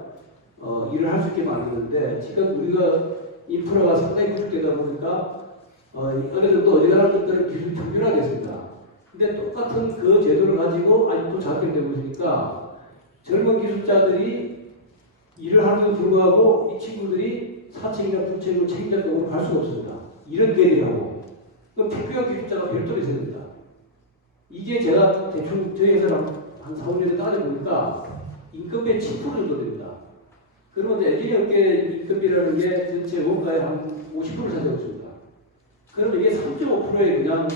일을 할 수 있게 만드는데 지금 우리가 인프라가 상당히 구축되다 보니까 어느 정도 어지간한 것들은 기술 평준화됐습니다. 근데 똑같은 그 제도를 가지고 아직도 작동되고 있으니까 젊은 기술자들이 일을 하는데도 불구하고 이 친구들이 사책이나 부책으로 책임자 쪽으로 갈 수가 없습니다. 이런 계획하고 그럼 필요한 기술자가 별도로 있어야 됩니다. 이게 제가 대충 저희 회사를 한 4, 5년에 따져보니까 인건비의 7% 정도 됩니다. 그러면 엔지니어 업계 인건비라는 게 전체 원가의 한 50%를 차지하고 있습니다. 그러면 이게 3.5%의 그냥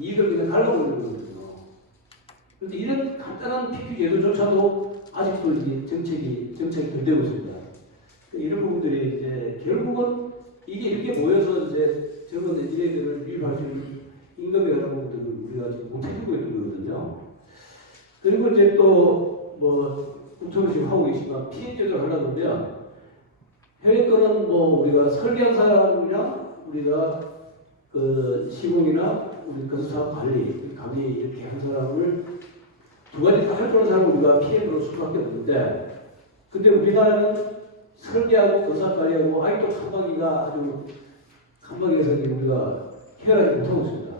이익을 그냥 갈라보는 거거든요. 그런데 이런 간단한 PQ 제도조차도 아직도 이게 정책이 덜 되고 있습니다. 이런 부분들이 이제 결국은 이게 이렇게 모여서 이제 젊은 엔지니어들을 유입할 수 있는 임금의 여러 부분들을 우리가 지금 못 해주고 있는 거거든요. 그리고 이제 또 뭐 우총이 지금 하고 계시지만 PN 제도를 하려고 그러면 해외 거는 뭐 우리가 설계한 사람이나 우리가 그 시공이나 우리 건설사업 관리 이렇게 한 사람을 두 가지 다 할 줄 아는 사람을 우리가 PN으로 수밖에 없는데 근데 우리나라는 설계하고 건설 관리하고 아직도 칸막이에서 우리가 해결하지 못하고 있습니다.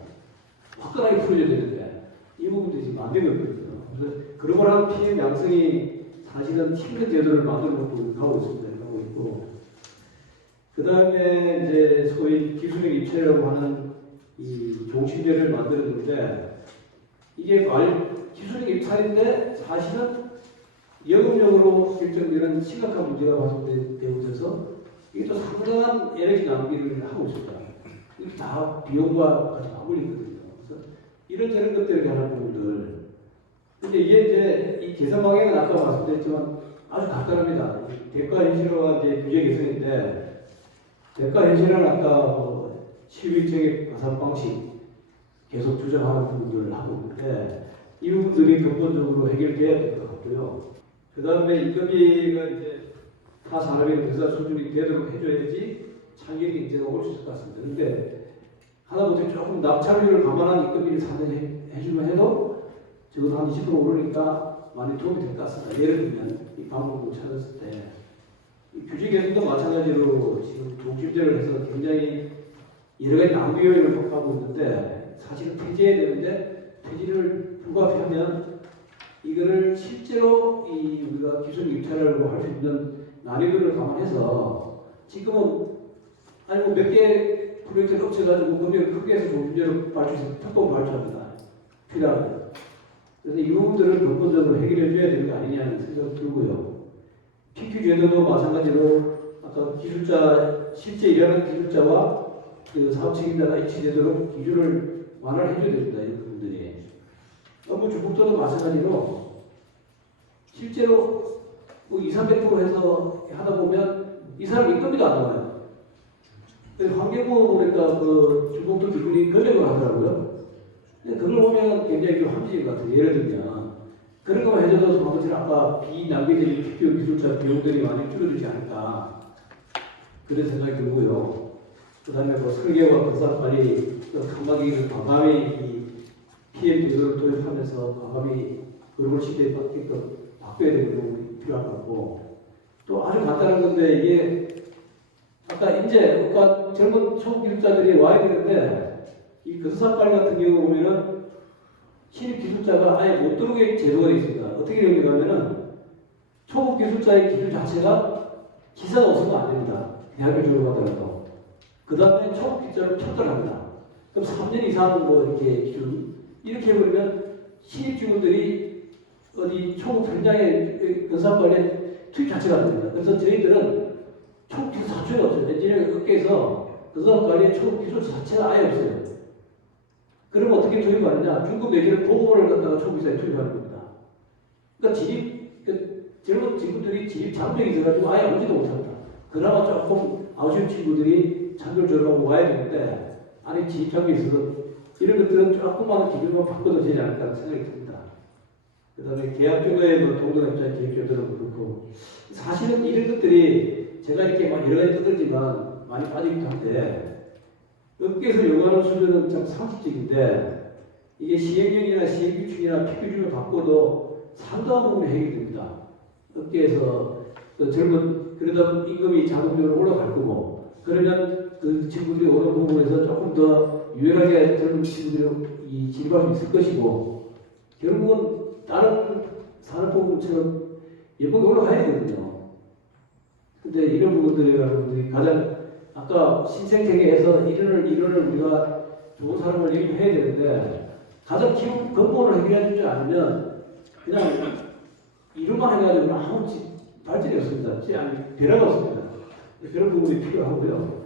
화끈하게 풀어줘야 되는데 이 부분도 지금 안 되고 있거든요. 그래서 그런 거랑 PM 양성이 사실은 힘든 제도를 만들어 놓고 가고 있습니다. 가고 있고 그 다음에 이제 소위 기술력 입찰이라고 하는 이 종신제를 만들었는데 이게 기술력 입찰인데 사실은 영업력으로 결정되는 심각한 문제가 발생되고 있어서 이게 또 상당한 에너지 낭비를 하고 있습니다. 이게 다 비용과 같이 맞물리거든요. 그래서 이런저런 것들에 관한 부분들. 근데 이게 이제 이 계산 방향은 아까 말씀드렸지만 아주 간단합니다. 대가 현실화와 이제 규제 개선인데 대가 현실화는 아까 뭐 실질적인 가산 방식 계속 조정하는 부분들을 하고 있는데 이 부분들이 근본적으로 해결돼야 될 것 같고요. 그 다음에 인건비가 이제 타 산업의 회사 수준이 되도록 해줘야지 창의력 인재가 올 수 있을 것 같습니다. 그런데 하다못해 조금 낙찰률을 감안한 인건비를 상회해주면 해도 적어도 한 20% 오르니까 많이 도움이 될 것 같습니다. 예를 들면 이 방법을 찾았을 때 이 규제 개선도 마찬가지로 지금 종심제를 해서 굉장히 여러 가지 낭비 요인을 폭발하고 있는데 사실은 폐지해야 되는데 폐지를 불가피하면 이거를 실제로 우리가 기술 입찰하려고 할 수 있는 난이도를 감안해서 지금은 아니 뭐 몇 개 프로젝트를 합쳐가지고 금액을 크게 해서 종심제로 발주해서 특법을 발주합니다. 필요하면. 그래서 이 부분들을 근본적으로 해결해 줘야 되는 거 아니냐는 생각이 들고요. PQ 제도도 마찬가지로 아까 기술자 실제 일하는 기술자와 그 사업 책임자가 일치되도록 기준을 완화를 해줘야 됩니다. 이런 부분들이. 업무 중복도도 마찬가지로 실제로 뭐 200~300% 해서 하다 보면 이 사람 인건비도 안 나와요. 그래서 환경부 그러니까 그 중복도 기준이 권력을 하더라고요. 근데 그걸 보면 굉장히 좀 함정인 것 같아요. 예를 들면 그런 거만 해줘도 사무실 아까 비낭비적인 PQ 기술자 비용들이 많이 줄어들지 않을까 그런 생각이 들고요. 그 다음에 뭐 설계와 건설 관리 칸막이를 과감히 이 PM 제도를 도입하면서 과감히 글로벌 시대에 맞게끔 바꿔야 되는 부분이 필요한 것 같고 또 아주 간단한 건데 이게 아까 이제 아까 젊은 초보 기술자들이 와야 되는데 이 건설 관리 같은 경우 보면은 신입 기술자가 아예 못 들어오게 제도가 되어 있습니다. 어떻게 됩니까면은 초보 기술자의 기술 자체가 기사가 없으면 안 됩니다. 대학을 졸업하더라도. 그 다음에 초보 기술자를 평가합니다. 그럼 3년 이상 뭐 이렇게 기준 이렇게 해버리면 신입 직원들이 어디 초보 현장에 건설 관리에 투입 자체가 안 됩니다. 그래서 저희들은 초보 기술 자체가 없어요. 엔지니어링 업계에서 건설 관리에 초보 기술 자체가 아예 없어요. 그러면 어떻게 투입하느냐? 중급 내지는 보고를 갖다가 초기사에 투입하는 겁니다. 그러니까 젊은 친구들이 진입 장벽이 있어가지고 아예 오지도 못합니다. 그나마 조금 아쉬운 친구들이 장교를 졸업하고 와야 되는데 아니 진입 장벽이 있어서 이런 것들은 조금만 기준만 바꿔도 되지 않을까 생각이 듭니다. 그 다음에 계약조도의 뭐 동등업자 계약조도는 그렇고 사실은 이런 것들이 제가 이렇게 막 여러 가지 떠들지만 많이 빠지기도 한데 업계에서 요구하는 수준은 참 상식적인데 이게 시행령이나 시행규칙이나 PQ준을 바꿔도 상당한 부분이 해결됩니다. 업계에서 젊은 그러다 임금이 자동적으로 올라갈 거고 그러면 그 친구들이 어느 부분에서 조금 더 유연하게 젊은 친구들이 이 진입할 수 있을 것이고 결국은 다른 산업부처럼 연봉이 올라가야 되거든요. 근데 이런 부분들이 여러분들이 가장 아까 신생태계에서 이론을 우리가 좋은 사람을 영입해야 되는데 가장 기본 근본을 해결해 주지 않으면 그냥 이론만 해가지고 아무 발전이 없습니다. 변화가 없습니다. 그런 부분이 필요하고요.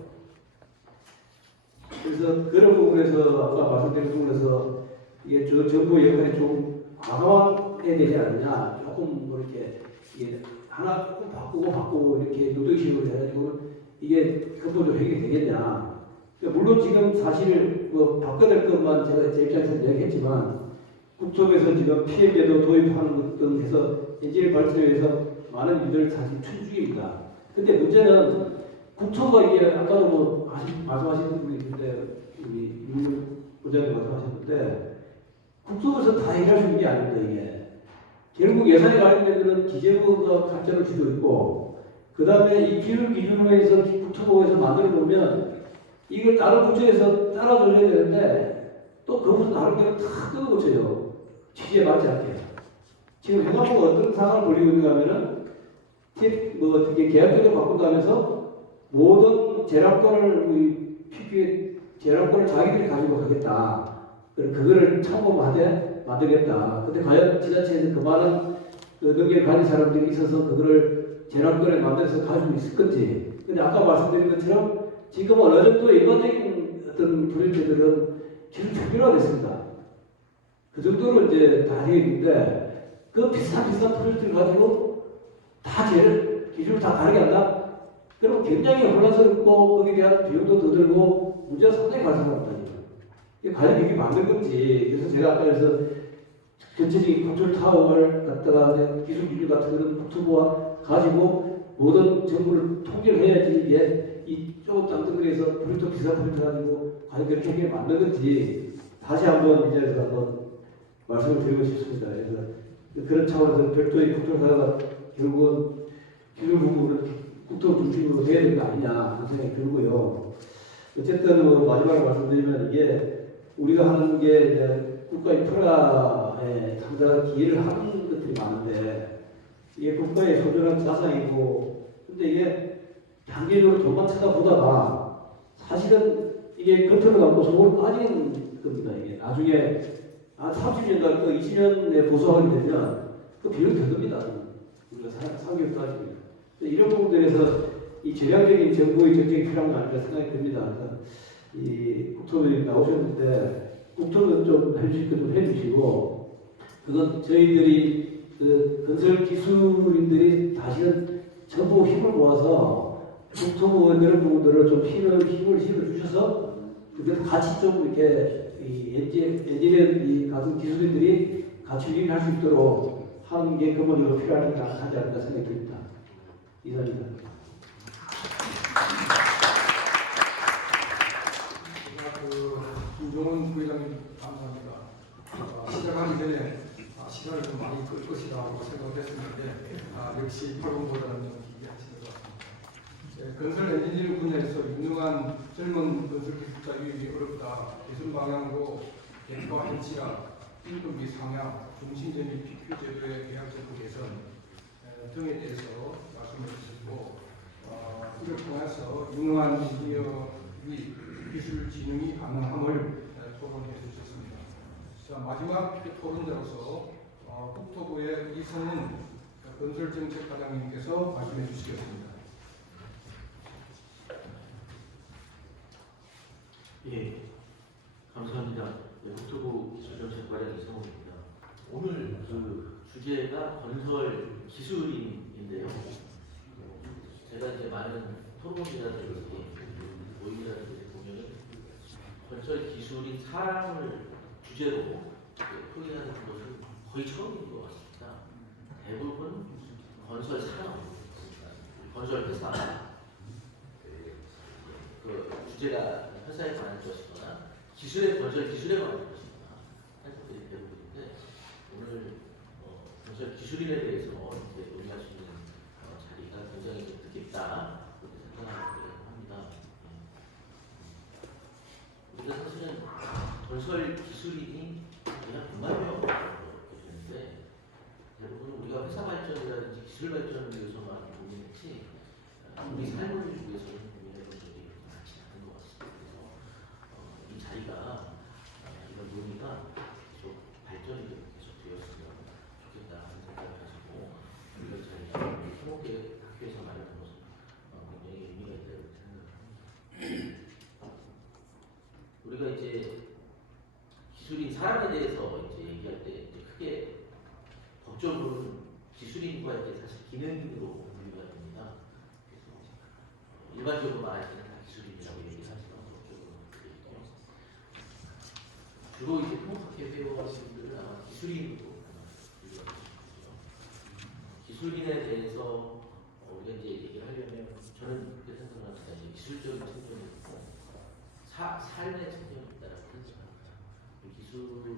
그래서 그런 부분에서 아까 말씀드린 부분에서 이게 정부 역할이 좀 과감해야 되지 않느냐. 조금 뭐 이렇게 이게 하나 조금 바꾸고 이렇게 노동식으로 해가지고 이게 근본적으로 해결이 되겠냐. 그러니까 물론 지금 사실 뭐 바꿔야 될 것만 제가 제 입장에서 이야기했지만 국토부에서 지금 PM제도 도입하는 것 등 해서 엔지니어 발전을 위해서 많은 일들을 사실 추진 중입니다. 근데 문제는 국토부가 이게 아까도 뭐 말씀하시는 분이 있는데 우리 윤 부장님 말씀하셨는데 국토부에서 다 해결할 수 있는 게 아닙니다. 이게 결국 예산에 관련된 기재부가 갈등을 주고 있고 그 다음에 이 기술 기준에서 국토부에서 만들어 놓으면 이걸 다른 부처에서 따라줘야 되는데 또 그것은 나름대로 다 끊어고쳐요. 취지에 맞지 않게. 지금 행안부가 어떤 상황을 벌이고 있는가 하면은 뭐 어떻게 계약적으로 바꾼다면서 모든 재량권을 재량권을 자기들이 가지고 가겠다. 그거를 참고하되 만들겠다. 근데 과연 지자체에서 그만한 능력을 가진 사람들이 있어서 그거를 재량권을 만들어서 가지고 있을 건지. 근데 아까 말씀드린 것처럼 지금 어느 정도 일반적인 어떤 프로젝트들은 기술 준비가 됐습니다. 그 정도로 이제 다 되겠는데 그 비슷한 프로젝트를 가지고 다 기술을 다 다르게 한다? 그럼 굉장히 혼란스럽고 거기에 대한 비용도 더 들고 문제가 상당히 발생합니다. 이게 과연 이게 맞는 건지. 그래서 제가 아까 그래서 전체적인 컨트롤 타워를 갖다가 기술 기준 같은 그런 국토부와 가지고 모든 정부를 통제를 해야지 이게 이쪽 땅덩어리에서 프로젝트 비싼 프로젝트 가지고 과연 그렇게 하는 게 맞는 건지 다시 한번 이 자리에서 한번 말씀을 드리고 싶습니다. 그래서 그런 차원에서 별도의 국토사가 결국은 기술 부분을 국토 중심으로 해야 되는 거 아니냐 하는 생각이 들고요. 어쨌든 뭐 마지막으로 말씀드리면 이게 우리가 하는 게 이제 국가 인프라에 상당한 기여를 하는 것들이 많은데 이게 국가의 소중한 자산이고 근데 이게 단계적으로 돈만 쳐다보다가 사실은 이게 겉으로 감고 속으로 빠지는 겁니다. 이게 나중에 한 30년간 그 20년에 보수하게 되면 그 비용이 더 듭니다. 우리가 상기를 따지면 이런 부분들에서 이 전략적인 정부의 정책이 필요한 거 아닐까 생각이 듭니다. 그래서 이 국토부에 나오셨는데 국토부는 좀 해주실 것 좀 해주시고 그건 저희들이 그 건설 기술인들이 다시는 전부 힘을 모아서 국토부 이런 부분들을 좀 힘을 실어주셔서 그래서 같이 좀 이렇게 이 엔지니어 같은 기술인들이 같이 일할 수 있도록 하는 게 근본적으로 필요하지 않을까 생각이 듭니다. 이상입니다. 김종훈 부회장님 감사합니다. 시작하기 전에 시간을 좀 많이 끌 것이라고 생각을 했었는데 역시 여러분보다는 좀 길게 하시는 것 같습니다. 건설 엔지니어링 분야에서 유능한 젊은 건설 기술자 유입이 어렵다. 기술 방향으로 대표와 hen치라, 1급비 상향, 중심적인 PQ 제도의 계약제도 개선 등에 대해서 말씀해 주셨고 이를 통해서 유능한 엔지니어 기술 진흥이 가능함을 토론해 주셨습니다. 자, 마지막 토론자로서 국토부의 이성은 건설정책과장님께서 말씀해 주시겠습니다. 예, 감사합니다. 네, 국토부 기술정책과장 이성호입니다. 오늘 그 주제가 건설 기술인인데요. 제가 이제 많은 토론이라든지 모임이라든지 보면 건설 기술인 사람을 주제로 표현하는 것은 거의 처음인 것 같습니다. 대부분 건설 산업, 건설 회사, 그 주제가 회사에 관한 것이거나 건설 기술에 관한 것이거나 하는 것들이 대부분인데 오늘 건설 기술인에 대해서 이렇게 논의할 수 있는 자리가 굉장히 좀 뜻깊다 그렇게 생각합니다. 우리가 사실은 건설 기술인이 그냥 9만 명 계시는데 대부분 우리가 회사 발전이라든지 기술 발전을 위해서만 고민했지 우리 삶을 위해서는 고민해본 적이 많지 않은 것 같습니다. 그래서 이 자리가 이런 논의가 계속 발전이 계속 되었으면 좋겠다 하는 생각을 가지고 이런 자리를 성목대 학교에서 마련한 것은 굉장히 의미가 있다고 생각합니다. 우리가 이제 기술인 사람에 대해서 이제 얘기할 때 이제 크게 법적으로는 기술인과 이제 사실 기능인으로 분류가 됩니다. 그래서 일반적으로 말할 때는 다 기술인이라고 얘기하지만 법적으로는 그렇게 있고요. 주로 이제 통합학회 회원하신 분들은 아마 기술인으로 분류가 되죠. 기술인에 대해서 우리가 이제 얘기를 하려면 저는 그렇게 생각합니다. 이제 기술적인 측면이 있고 삶의 측면이 있다라고 생각합니다. 기술인이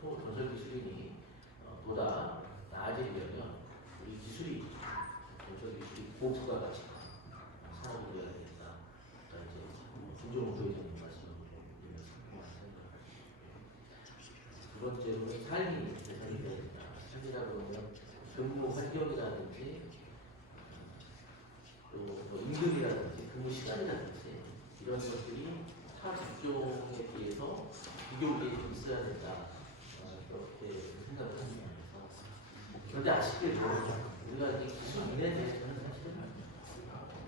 건설 기술인이 보다 나아지려면 우리 기술이 건설 기술이 고부가 가치가 산업이 되어야 되겠다. 이제 김종욱 부회장님 말씀을 드리면서 생각합니다. 두 번째로는 삶이 대상이 되어야 된다. 삶이라고 하면 근무 환경이라든지 또 임금이라든지 근무 시간이라든지 이런 것들이 타 직종에 비해서 비교가 좀 있어야 된다. 그렇게 생각을 합니다. 그런데 아쉽게도 우리가 이제 기술인에 대해서는 사실은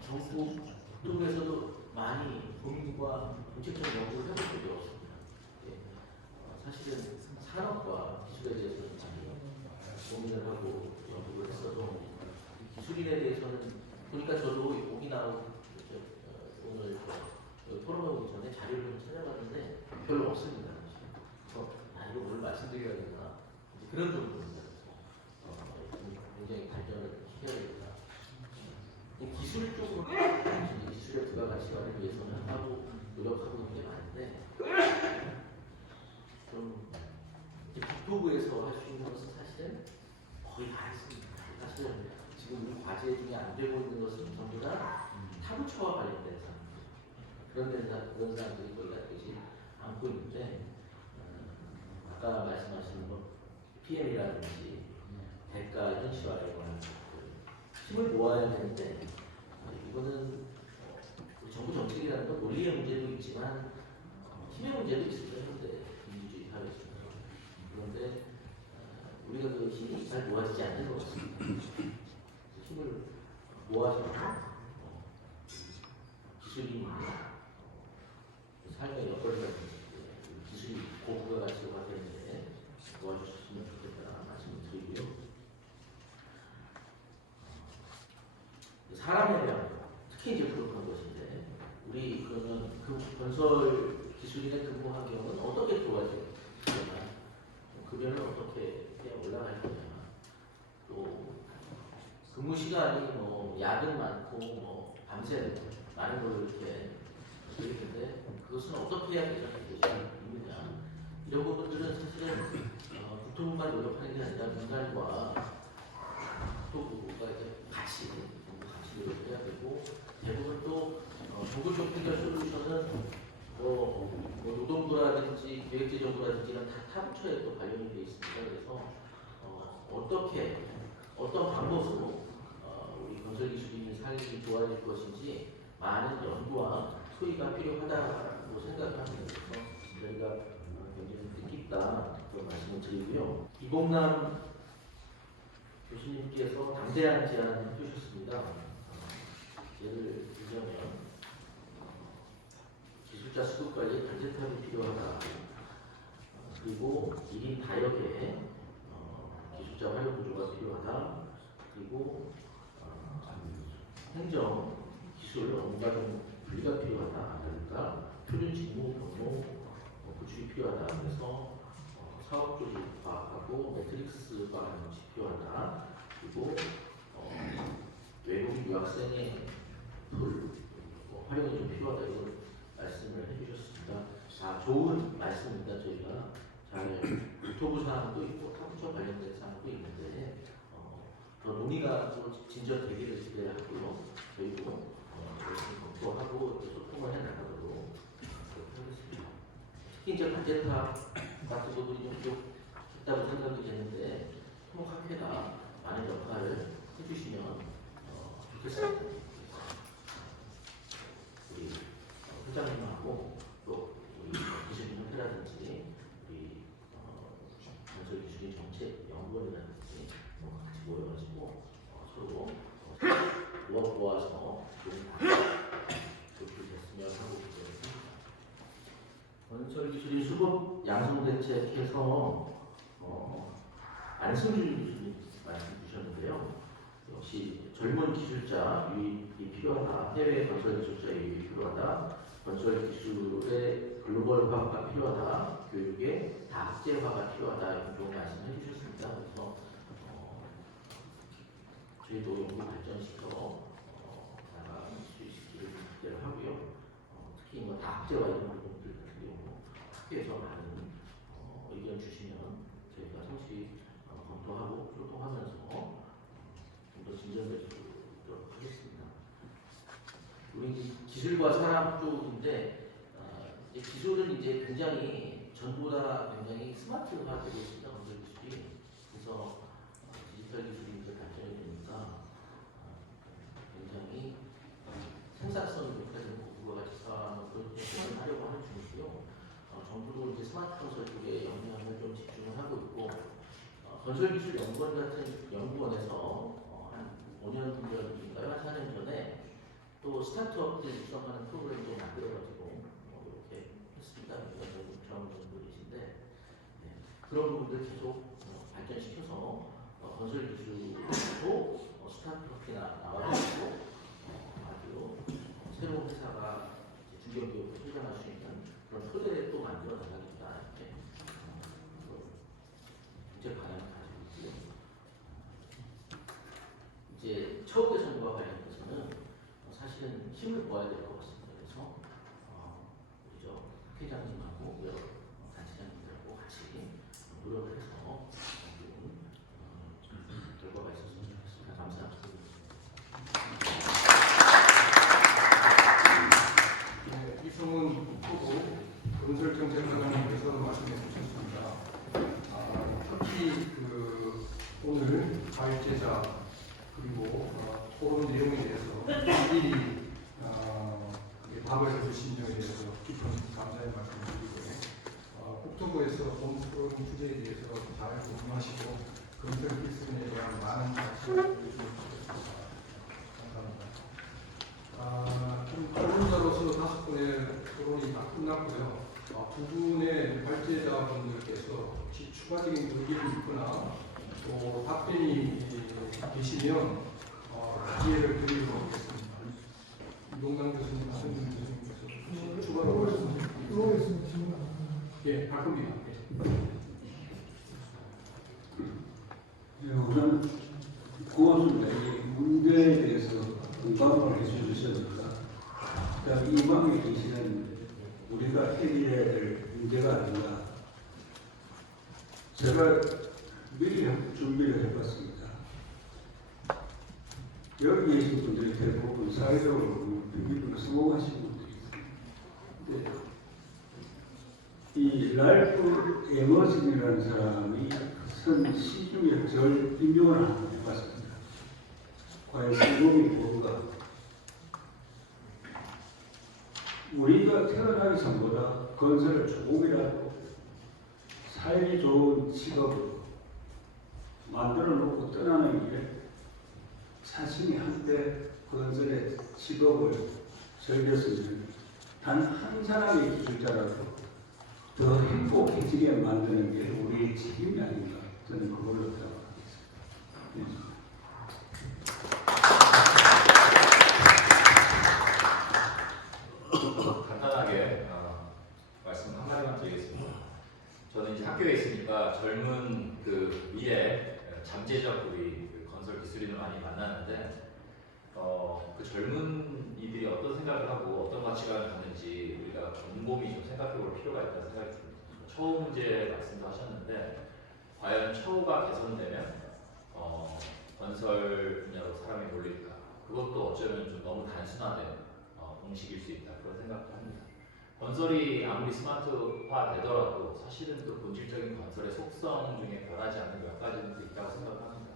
정부 쪽에서도 많이 고민과 정책적 연구를 해본 적이 없습니다. 사실은 산업과 기술에 대해서는 많이 고민을 하고 연구를 했어도 기술인에 대해서는 보니까 저도 여기 나오고 오늘 토론 오기 전에 자료를 찾아봤는데 별로 없습니다. 이거 오늘 말씀드려야 되나 그런 정도입니다. 굉장히 발전을 시켜야 됩니다. 기술 쪽으로 기술의 부가가치화를 위해서는 하고 노력하고 있는 게 많은데 좀 국토부에서 할 수 있는 것은 사실은 거의 다 했습니다. 사실은 지금 우리 과제 중에 안 되고 있는 것은 전부 다 타부처와 관련된 사항들 그런 사람들이 거의 다 되지 않고 있는데 아까 말씀하신 뭐 PM이라든지 대가 현실화에 관한 힘을 모아야 되는데 이거는 정부 정책이라는 건 논리의 문제도 있지만 힘의 문제도 있습니다. 현대 민주주의 사회에서. 그런데 우리가 그 힘이 잘 모아지지 않는 것 같습니다. 힘을 모아서 기술이 삶의 여건이라든지 기술이 고부가 가치가 되는데 도와주셨으면 좋겠다는 말씀을 드리고요. 사람에 대한 특히 이제 부족한 것인데 우리 그러면 그 건설 기술인의 근무 환경은 어떻게 좋아지냐, 급여는 어떻게 올라갈 거냐, 또 근무 시간이 뭐 야근 많고 뭐 밤새 많은 걸 이렇게 드리는데 그것은 어떻게 해야 되느냐 이런 부분들은 사실은 국토부만 노력하는 게 아니라 민간과 국토부가 이제 같이 노력해야 되고 대부분 또 정부 쪽 해결 솔루션은 노동부라든지 기획재정부라든지 이런 타부처에 또 관련이 되어 있습니다. 그래서 어떤 방법으로 우리 건설기술인이 삶이 좋아질 것인지 많은 연구와 소위가 필요하다고 생각을 합니다. 그래서 저희가 굉장히 뜻깊다 그런 말씀을 드리고요. 이봉남 교수님께서 담대한 제안을 해주셨습니다. 예를 들자면 기술자 수급 관리에 간접탑이 필요하다. 그리고 1인 다역에 기술자 활용 구조가 필요하다. 그리고 행정, 기술, 업무가 좀 분리가 필요하다. 그러니까 표준 직무 경로 구축이 필요하다. 그래서 사업 조직화하고 매트릭스화하는 것이 필요하다. 그리고 외국인 유학생의 활용이 좀 필요하다. 이걸 말씀을 해주셨습니다. 좋은 말씀입니다. 저희가 잘 국토부 사항도 있고 타부처 관련된 사항도 있는데 더 논의가 또 진전되기를 기대하고요. 저희도 열심히 검토하고 소통을 해나가도록 하겠습니다. 특히 이제 관제탑 같은 부분이 좀 부족했다고 생각이 되는데 토목학회가 많은 역할을 해주시면 좋겠습니다. 우리 회장님하고 또 우리 기술인 협회라든지 우리 건설 기술인 정책 연구원이라든지 같이 모여가지고 서로 모아서 좋게 됐으면 하고 있습니다. 건설 기술인 수급 양성 대책해서 안승준 교수님 말씀 주셨는데요. 역시 젊은 기술자 유입이 필요하다. 해외 건설 기술자 유입이 필요하다. 건설 기술의 글로벌화가 필요하다. 교육의 다학제화가 필요하다. 이런 좋은 말씀해 주셨습니다. 그래서 저희도 연구 발전시켜 나갈 수 있기를 기대를 하고요. 특히 뭐 다학제화 이런 부분들 같은 경우 학교에서 많은 의견 주시면 저희가 성실히 검토하고 소통하면서 좀 더 진전될 수 있도록 하겠습니다. 우리 기술과 산업 쪽인데 기술은 이제 굉장히 전보다 굉장히 스마트가 되고 있습니다. 건설 기술이. 그래서 디지털 기술이 이제 발전이 되니까 굉장히 생산성이 높아지는 고부가 같이 산업을 개선하려고 하는 중이고요. 정부도 이제 스마트 건설 쪽에 영향을 좀 집중을 하고 있고 건설기술연구원 같은 연구원에서 한 5년 전인가요? 한 4년 전에 또 스타트업들 육성하는 프로그램도 만들어가지고 이렇게 했습니다. 전문분들이신데 그런 부분들 계속 발전시켜서 건설기술도 스타트업이나 나와가지고 아주 새로운 회사가 중견기업으로 성장할 수 있는 그런 토대를 또 만들어 나가겠다 이렇게 국제 방향을 가지고 있고요. 이제 처우 개선과 관련해서는 사실은 힘을 모아야 될 것 같습니다. 그래서 우리 저 회장님하고 여러 단체장님들하고 같이 노력을 해서 좋은 결과가 있었으면 좋겠습니다. 감사합니다. 이승훈 국토부 건설정책과장님께서 말씀해 주셨습니다. 특히 오늘 가입제자 그리고 토론 내용에 대해서 일일이 답을 해주신 점에 대해서 깊은 감사의 말씀을 드리고 국토부에서 본토론 주제에 대해서 잘 고민하시고 건설 기술에 대한 많은 관심을 보여주셨습니다. 감사합니다. 좀 토론자로서 5분의 토론이 다 끝났고요. 두 분의 발제자분들께서 혹시 추가적인 의견이 있거나 또 답변이 계시면 기회를 드리도록 하겠습니다. 이동강 교수님, 하성준 교수님께서 혹시 추가로 말씀드리겠습니다. 예, 할 겁니다. 우선 고맙습니다. 이 문제에 대해서 공감을 해주셨으니까 이 방에 계시는 우리가 해결해야 될 문제가 아닌가. 제가 미리 준비를 해봤습니다. 여기 계신 분들이 대부분 사회적으로 비밀을 성공하신 분들이 있습니다. 이 랄프 에머슨이라는 사람이 선 시중에 절 인용을 한번 해봤습니다. 과연 성공이 뭔가? 우리가 태어나기 전보다 건설을 조금이라도 살기 좋은 직업으로 만들어 놓고 떠나는 길에 자신이 한때 건설의 직업을 즐겼으면 단 한 사람의 기술자라도 더 행복해지게 만드는 게 우리의 책임이 아닌가 저는 그걸로 생각합니다. 간단하게 말씀 한마디만 드리겠습니다. 저는 이제 학교에 있으니까 젊은 미래 잠재적 우리 건설 기술인을 많이 만나는데 그 젊은 이들이 어떤 생각을 하고 어떤 가치관을 갖는지 우리가 곰곰이 좀 생각해볼 필요가 있다는 생각이 듭니다. 처우 문제 말씀도 하셨는데 과연 처우가 개선되면 건설 분야로 사람이 몰릴까? 그것도 어쩌면 좀 너무 단순화된 공식일 수 있다 그런 생각도 합니다. 건설이 아무리 스마트화 되더라도 사실은 그 본질적인 건설의 속성 중에 변하지 않는 몇 가지는 또 있다고 생각합니다.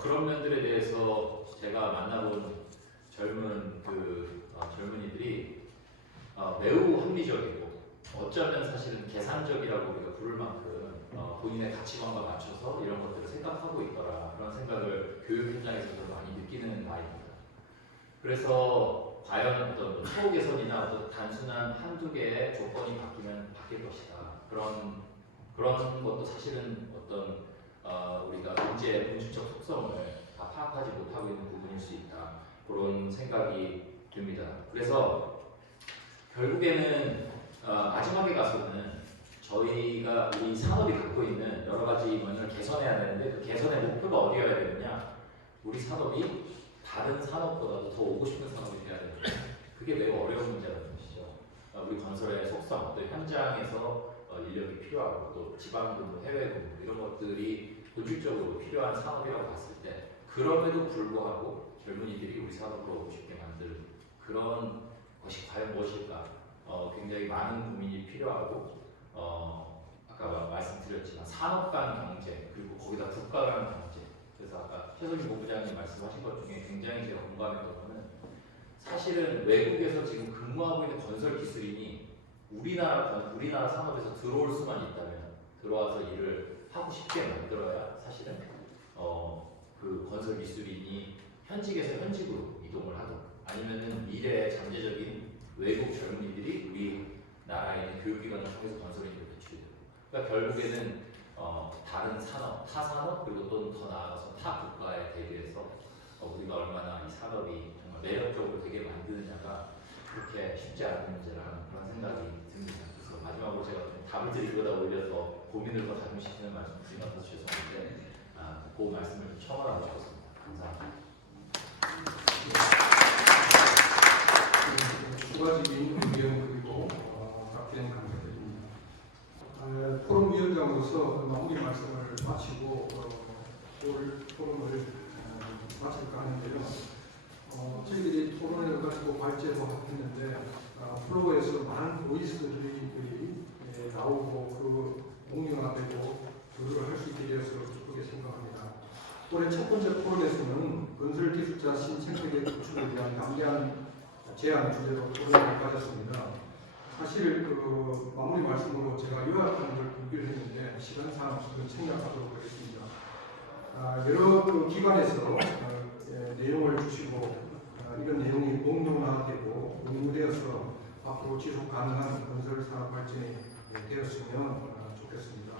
그런 면들에 대해서 제가 만나본 젊은이들이 매우 합리적이고 어쩌면 사실은 계산적이라고 우리가 부를 만큼 본인의 가치관과 맞춰서 이런 것들을 생각하고 있더라, 그런 생각을 교육 현장에서도 많이 느끼는 바입니다. 그래서 과연 어떤 처우 개선이나 어떤 단순한 한두 개의 조건이 바뀌면 바뀔 것이다, 그런 것도 사실은 어떤 우리가 문제의 본질적 속성을 다 파악하지 못하고 있는 부분일 수 있다, 그런 생각이 듭니다. 그래서 결국에는 마지막에 가서는 저희가 우리 산업이 갖고 있는 여러 가지 면을 개선해야 되는데, 그 개선의 목표가 어디여야 되느냐, 우리 산업이 다른 산업보다도 더 오고 싶은 산업이 돼야 됩니다. 그게 매우 어려운 문제라는 것이죠. 우리 건설의 속성, 또 현장에서 인력이 필요하고 또 지방 근무, 해외 근무 이런 것들이 본질적으로 필요한 산업이라고 봤을 때, 그럼에도 불구하고 젊은이들이 우리 산업으로 오고 싶게 만드는 그런 것이 과연 무엇일까? 굉장히 많은 고민이 필요하고, 아까 말씀드렸지만 산업 간 경제, 그리고 거기다 국가 간 경제. 그래서 아까 최석희 본부장님 말씀하신 것 중에 굉장히 제가 공감했던 거는, 사실은 외국에서 지금 근무하고 있는 건설 기술인이 우리나라 산업에서 들어올 수만 있다면, 들어와서 일을 하고 싶게 만들어야 사실은 그 건설 기술인이 현직에서 현직으로 이동을 하든, 아니면은 미래의 잠재적인 외국 젊은이들이 우리나라에 있는 교육기관을 통해서 건설인으로 배출이 되고, 그러니까 결국에는 다른 산업, 타 산업, 그리고 또 더 나아가서 타 국가에 대비해서 우리가 얼마나 이 산업이 정말 매력적으로 되게 만드느냐가 그렇게 쉽지 않은 문제라는 그런 생각이 듭니다. 그래서 마지막으로 제가 좀 답을 드리기보다 오히려 더 고민을 더 자극시키는 말씀 드린 것 같아서 죄송한데, 그 말씀을 좀 첨언하고 싶었습니다. 감사합니다. 추가적인 의견 그리고 답변 감사드립니다. 포럼 위원장으로서 마무리 말씀을 마치고 올 토론을 마칠까 하는데요. 저희들이 토론을 가지고 발제하고 했는데 플로어에서 많은 보이스들이 나오고 그 공유화되고 교류를 할 수 있게 되어서 기쁘게 생각합니다. 올해 첫 번째 토론에서는 건설기술자 신생태계 구축에 대한 양대한 제안 주제로 토론을 가졌습니다. 사실 그 마무리 말씀으로 제가 요약하는 걸 준비를 했는데 시간상 그건 생략하도록 하겠습니다. 여러 그 기관에서 내용을 주시고 이런 내용이 공론화되고 공유되어서 앞으로 지속 가능한 건설 산업 발전이 되었으면 좋겠습니다.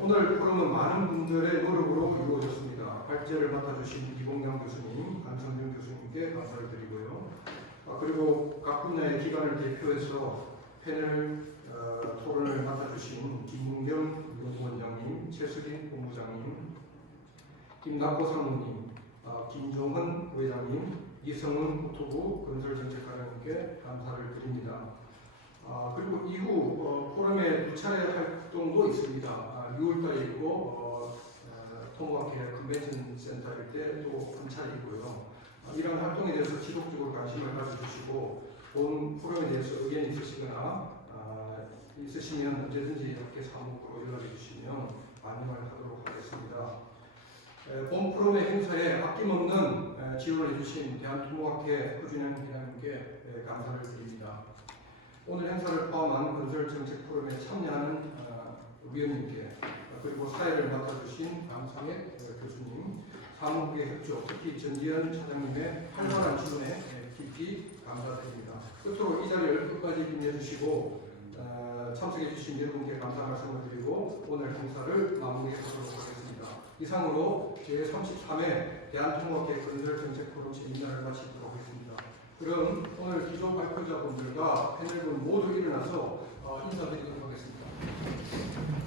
오늘 포럼은 많은 분들의 노력으로 이루어졌습니다. 발제를 맡아주신 이봉영 교수님, 안성준 교수님께 감사를 드리고요. 그리고 각 분야의 기관을 대표해서 패널 토론을 맡아주신 김문경 연구원장님, 최수빈 본부장님, 김낙호 상무님, 김종헌 부회장님, 이성은 포토부 건설정책과장님께 감사를 드립니다. 그리고 이후 포럼의 두 차례 활동도 있습니다. 6월달에 있고 토모아케 컨벤션 센터일 때 또 한 차례 있고요. 이런 활동에 대해서 지속적으로 관심을 가져주시고 본 포럼에 대해서 의견이 있으시거나 있으시면 언제든지 학계 사무국으로 연락해 주시면 반영을 하도록 하겠습니다. 본 포럼의 행사에 아낌없는 지원을 해주신 대한토목학회 허준영 회장님께 감사를 드립니다. 오늘 행사를 포함한 건설정책 포럼에 참여하는 위원님께, 그리고 사회를 맡아주신 강상혜 교수님, 사무국의 협조, 특히 전지현 차장님의 활발한 지원에 깊이 감사드립니다. 끝으로 이 자리를 끝까지 빛내주시고 참석해주신 여러분께 감사 말씀을 드리고 오늘 행사를 마무리하도록 하겠습니다. 이상으로 제33회 대한통합회 건설정책포럼 세미나를 마치도록 하겠습니다. 그럼 오늘 기조 발표자분들과 패널분 모두 일어나서 인사드리도록 하겠습니다.